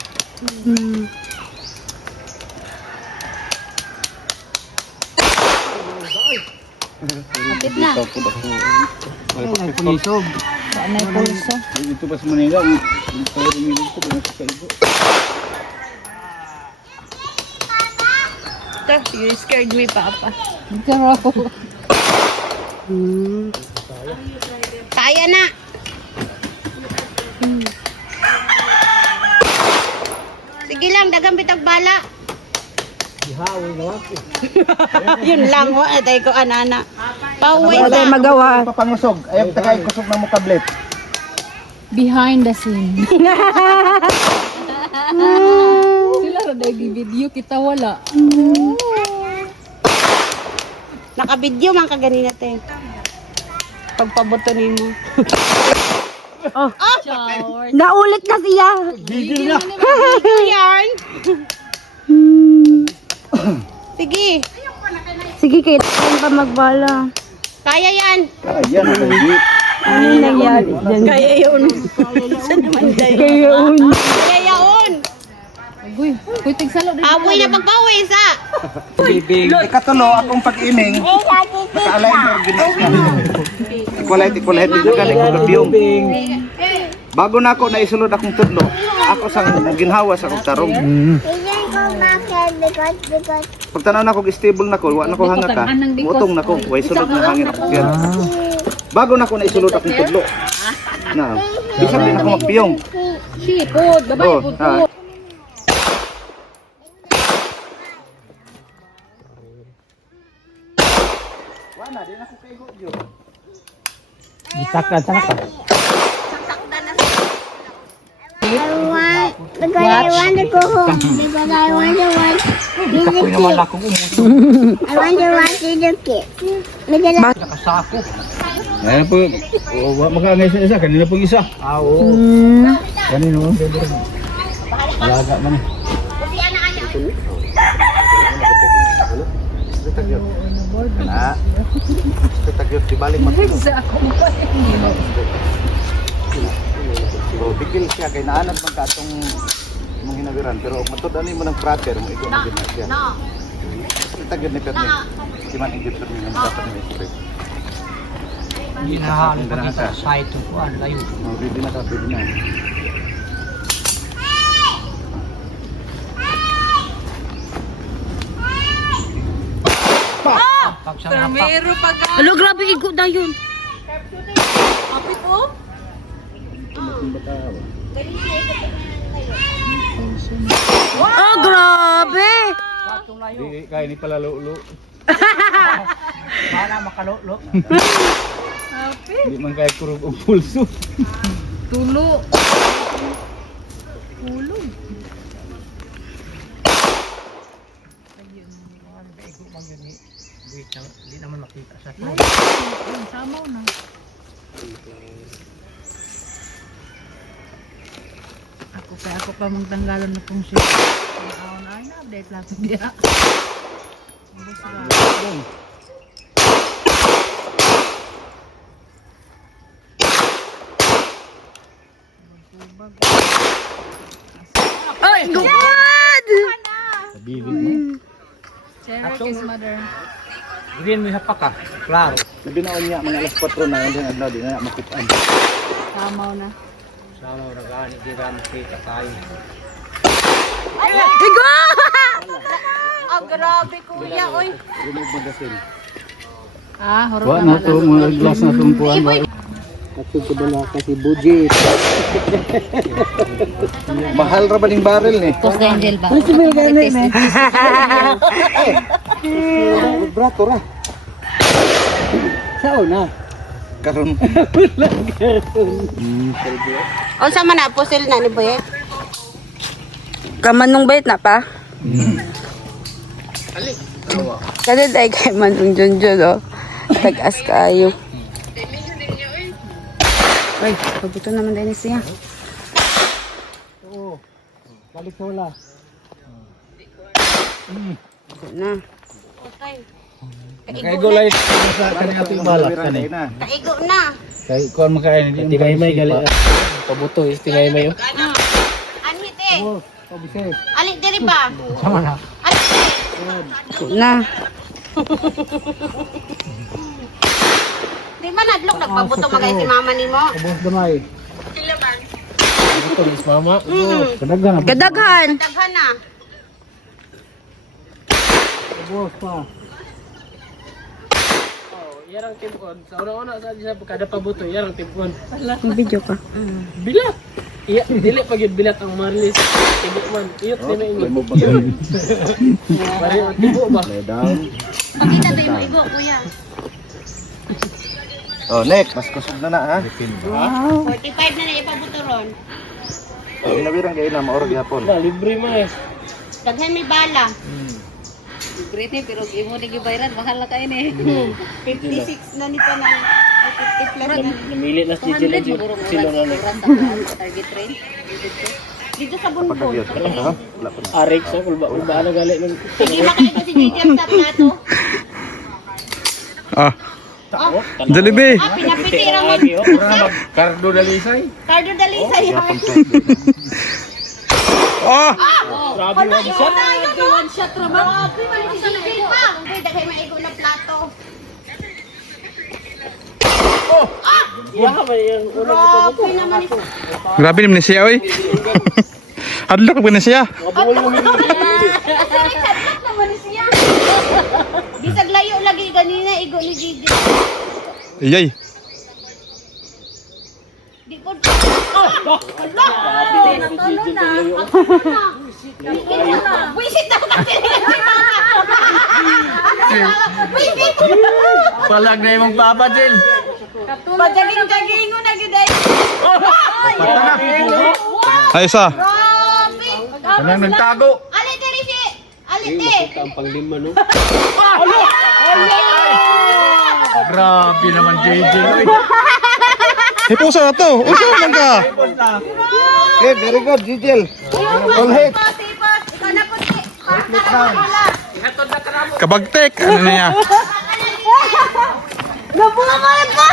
Kapit na. Ay, pulisog. Dito pa sa Manila, yung power meter ko doon sa kaibo. You scared me, Papa. Kaya na. Sige lang, dagang bitag bala. Yun lang, wa tayo ko anana. Pauwi Wala na. magawa. Papangusog. Ayaw tagay kusog ng mo tablet. Behind the scene. Sila ra dahil video kita wala. Naka-video man ka ganina te. Pagpabuto nimo. Naulit na siya. Yarn. Sige, Sige, kailangan pa magbala. kaya yan. Ayan, hindi. Ano nangyari dyan? Kaya yun. Kaya yun. Kaya yaon. Uy, kuy tigsalo din. Amoy na pagpawis ha. Ikatulo, akong pag-iming, nakaalay mo, ginas na. Ikulit, dito ka ko kabiyong. Bago na ako naisulod akong tudlo, ako sang ginhawa sa akong tarong. Isn't go back here because Pagtanaw na ako, stable na ko, wa na ko hangata, mutong na ko, way sulod na hangin ako kaya. Bago na ako naisulod akong tudlo. Na, bisag din ako magpiyong. Sipod, babay Oh, pud ah. Wala, di na ko kaigo yun. Saktan sa naka. because I want to go home because I want to watch Kapoy naman video akong umuso. I want to watch video kids. Because Nakasako. Ayan po, makangay sa isa, kanina pong isa. Oo. Kanina mo. Alaga man eh. Na, tagyot di balik matulog. So, bigil siya kay naanad man ka atong mong hinawiran pero matud ani mo ng prater mo ikaw na gina siya. Tagyot ni Perni. Di man inggit Perni nga dapat ni expect. Ginahan pa kita sa site ko an layo. No, ready na ka, ready na. Hello, grabe igo na yun. Oh, grabe. Di kaya ni pala lulo. Para makalolo. Di man kaya kurog og pulso. tulo. Yung samaw na. Ako pa mong tanggalan na pong siya. Ang ay na update lang dia. Ay, God! Sarah is mother. Green may hapa ka. Klaro. Nabinaon niya mga alas 4 na yung adlaw di na makitaan. Samaw na. Sama ora gani di ram kita tayo. Igo! Ah, grabe kuya, oy. Remove magasin. Ah, horo Wa na na to mga glass na tumpuan ba. Ako ko dala kasi budget. Mahal ra ba ning barrel ni? Post angel ba? Brato ra. Sao na? Karon Unsa man na pusil na ni Boy? Kamanong bait na pa? Kada day kay manong Junjun, oh. Tag-as kayo. Ay, pabuto naman din siya. Balik sa wala. Na. Kay gulay sa kanya ating balak kani. Kaigo na. Kay kon makain di Tingay may gali. Pabuto is tingay may. Anhit eh. Ali diri ba? Sama na. Na. Di ba nadlok nagpabuto magay si mama nimo? Boss damay. Sila man. Pabuto is mama. kadaghan na Kadaghan. Daghan na. Boss pa. Yarang timpon. Sa una-una sa kada pabuto, yarang timpon. Mag-video ka. Bilat. Iya, dili pag yun bilat ang Marlis. Tibo man. Iyot di may ingon. remove magasin. Pare tibo ba? Lay down. Pakita to yung igo kuya. Oh, next, mas kusog na ha. 45 na na ipabuto ron. Oh, inabirang kay na maorag gihapon. Na libre mo eh. Daghan may bala. Pretty pero imo ni gibayran mahal na kay ni. 56 na nito na. 50 plus na. Namili na si Jill sila na ni. Target range. Dito sa bunbon. Pagkagyot. Ha? Wala pa na. Arik sa ulba na gali ng Sige makaigo si JJ sa plato. Jollibee. Ah, pinapitira mo. Cardo dalisay. Cardo dalisay. Grabe mo shot. One shot naman. Grabe, mali si JJ pa. Okay, dahil maigo na plato. Wala ba yung una Grabe naman ito. Grabe naman siya oy. Hadlok ba na siya? Kadlak naman siya. Bisag layo lagi ganina igo ni JJ. Iyay. Di po. Allah! Natalo na. Wisit na kasi. Wisit. Palag na yung papa Jill. Pajaging-jaging mo na giday. Ay isa. Grabe. Kanang nagtago. Ali diri si. Ali te. Ang panglima no. Grabe naman JJ oy. Hipuso na to. Uso man ka. Okay, very good, Gigel. All hit. Sipas. Ikaw na po si. Pala. Kabagtek. Ano niya? Nabungan ka.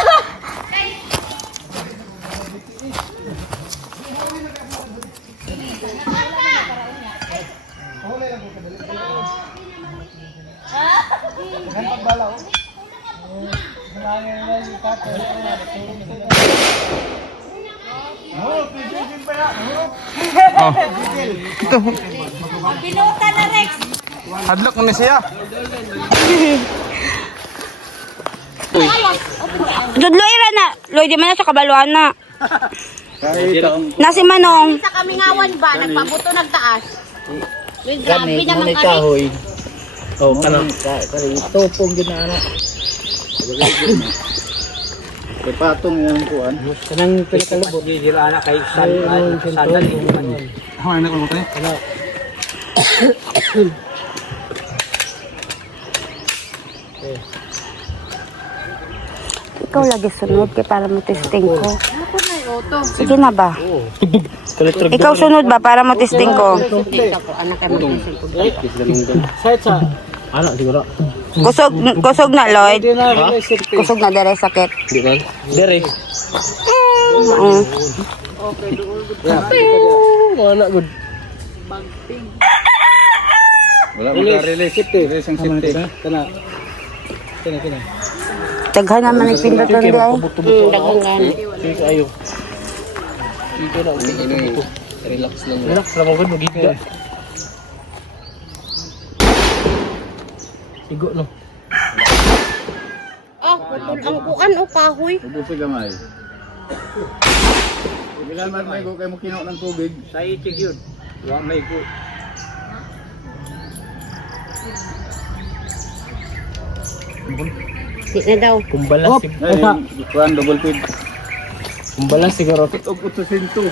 Oh. Ito. Binuta na Rex. Hadlok na siya. Dudlo ira na. Loy, di man na sa kabaluan na. Nasi manong. Sa kamingawan ba nagpabuto nagtaas? Uy, grabe naman kami. Oh, kanang topong gid na ana. Kay patong yung kuan. Kanang pinakalabot di ana kay sandal yung Ay na ko tayo. ikaw lagi sunod kay para mo testing ko. Ako na yung auto. Sige na ba? Ikaw sunod ba para mo testing ko? Anak ka mo. Sait sa... Ano, siguro? Kusog na, Lloyd. Kusog na, dere sakit. Hindi ka? Dere. Wala, good. Wala maka-release. Release ang safety. Kana. Kana. Daghan naman yung pindot doon di ay. Daghang gani. Sige kayo. Ito na, buto-buto. Relax lang. Relax lang, good, magiging. Igo, no? Putol ang kuan o kahoy. Ubusin gamay. Ilan man may go kay mo kinaw ng tubig. Sa itig yun. Wa may go. Di na daw. Kumbalas. Kuan double feed. Kumbalas siguro. Og 800.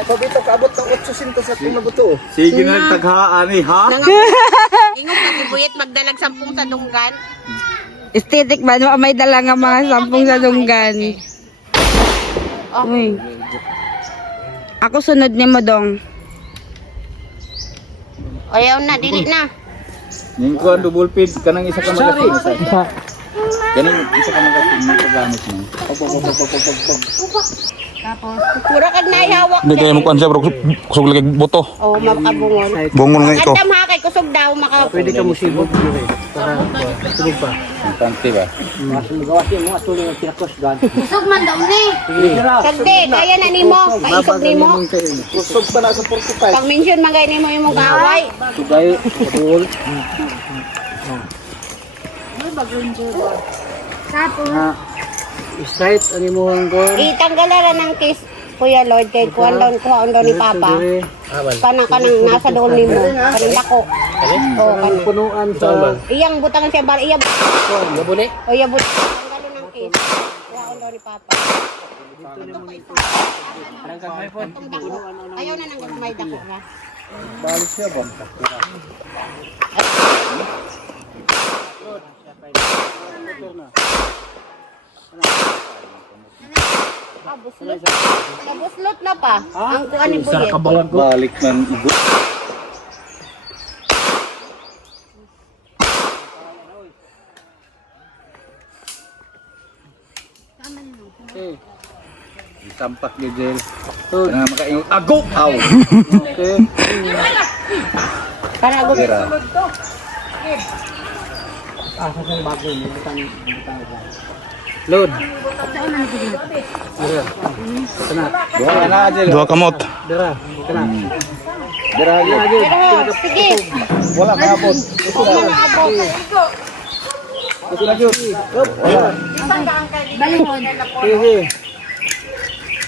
Pabito kaabot ng 800 sa ating mabuto. Sige na taghaan eh, ha? Ingong pagibuyit magdalag 10 sa dunggan. Estetik ba no may dala nga mga 10 sa dunggan. Uy. Ako sunod ni mo dong. Ayaw na, dili na. Ning kuan double feed kanang isa ka magasin isa. Kanang isa ka magasin mo pagamit mo. Puro kag naihawak. Hindi kayo magkuhan siya bro, kusog lagi buto. Oh, makabungol. Bungol nga ito. Andam ha kay kusog daw maka. Pwede ka musibog dire. Para tulog pa. Importante ba? Kusog man daw ni. Sagdi, kaya na nimo. Kaisog nimo. Kusog pa na sa 45. Pag mention man kay nimo imong kaaway. Sugay, kabul. Straight ani mo ang gol. Itanggalan ng case Kuya Lord kay kuan daw ni Papa. Kanang nasa doon nimo. Kanang dako. Oh, kanang Punuan sa iyang butangan siya bar iya. gabuli. O iya but tanggalon ng case. Kuan daw ni Papa. Ayaw na nang may dako na. Balik siya ba? Buslot na pa. Ang kuan ni Sa Buyet. kabalag ko. Balik man ibo. Sampak ni Jel. Kana makaingon ago. Aw. Okay. Para agad. Tira. Load. Duha na Jel. Dua kamot. Dira. Kana. Dira Jel. Pero sige. Wala kaabot. Huwag mo na abot. Ito na Jel. Wala. Sige.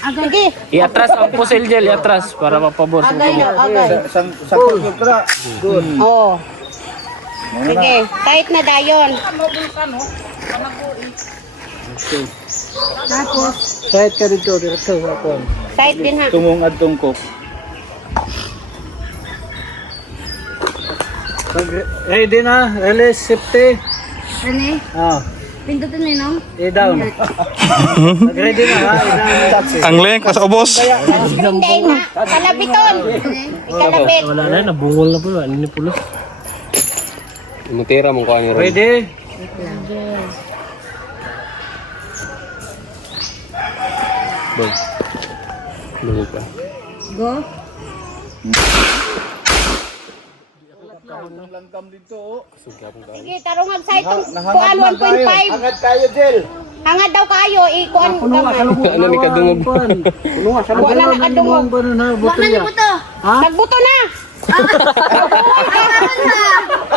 Sige. Iatras ang pusil gel, iatras para mapabor. Agay na, agay. Sa kulog tira. Good. Oo. Sige. Kahit na dayon. Side ka dito, diretso sa kon. Kahit din ha. Tumong adtong kok. Ready na, release safety. Ano? Ah, Pindutin ni no? i-down. Ready na ha, i-down. Ang link, nasa ubos. Hindi na. Kalabiton. Ikalabit. Wala na, nabungol na po, ano ni pulos. Mutira mong kuha Ready? Go. Langkam dito. Sige, tarungag sa itong kuan 1.5. Agad kayo, Jel. Hangad daw kayo, ikuan gamay. Ano ni kadungog? Wala na kadungog. Wag na ni buto. Nagbuto na.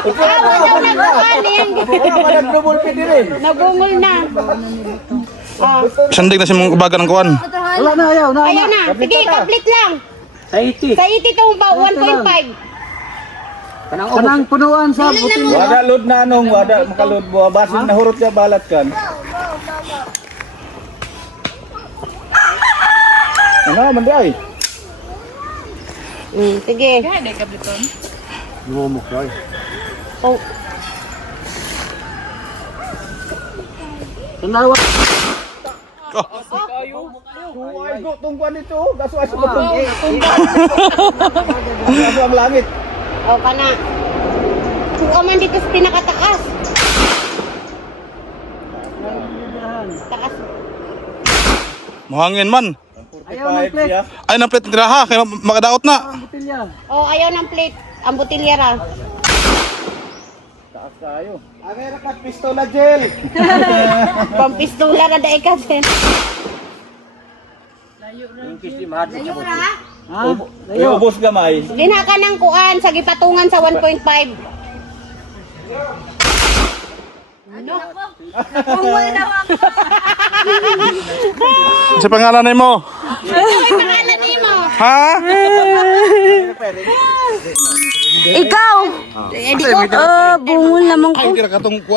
Awa daw nagkuhan yan. Nag-double feed rin. Nabungol na. Sandig na si mong baga ng kuhan. Wala na, ayaw na. Ayaw na. Sige, complete lang. Sa 80. Sa itong ba 1.5. Kanang punuan sa butil. Wada load na anong, wada makalod buha. Basin na hurot niya balat kan. Ano, mandi ay? Sige. Oh. Ay, go, tungguan ito. Gaso aso ko tunggi. Gaso ang langit. O ka na. Kung ka man dito sa pinakataas. Taas. Mahangin man. 45 siya. Ay, nang plate nila ha. Kaya makadaot na. O ayaw ng plate. Ang botilyera. Taas tayo. Ang ka pistola gel. Pampistola na daig ka din. Ubos gamay. Dinha ka ng kuan sa gipatungan sa 1.5. Sa pangalan mo. Ay, pangalan nimo. Ha? Ikaw! Bungol naman ko. Ay, kira katong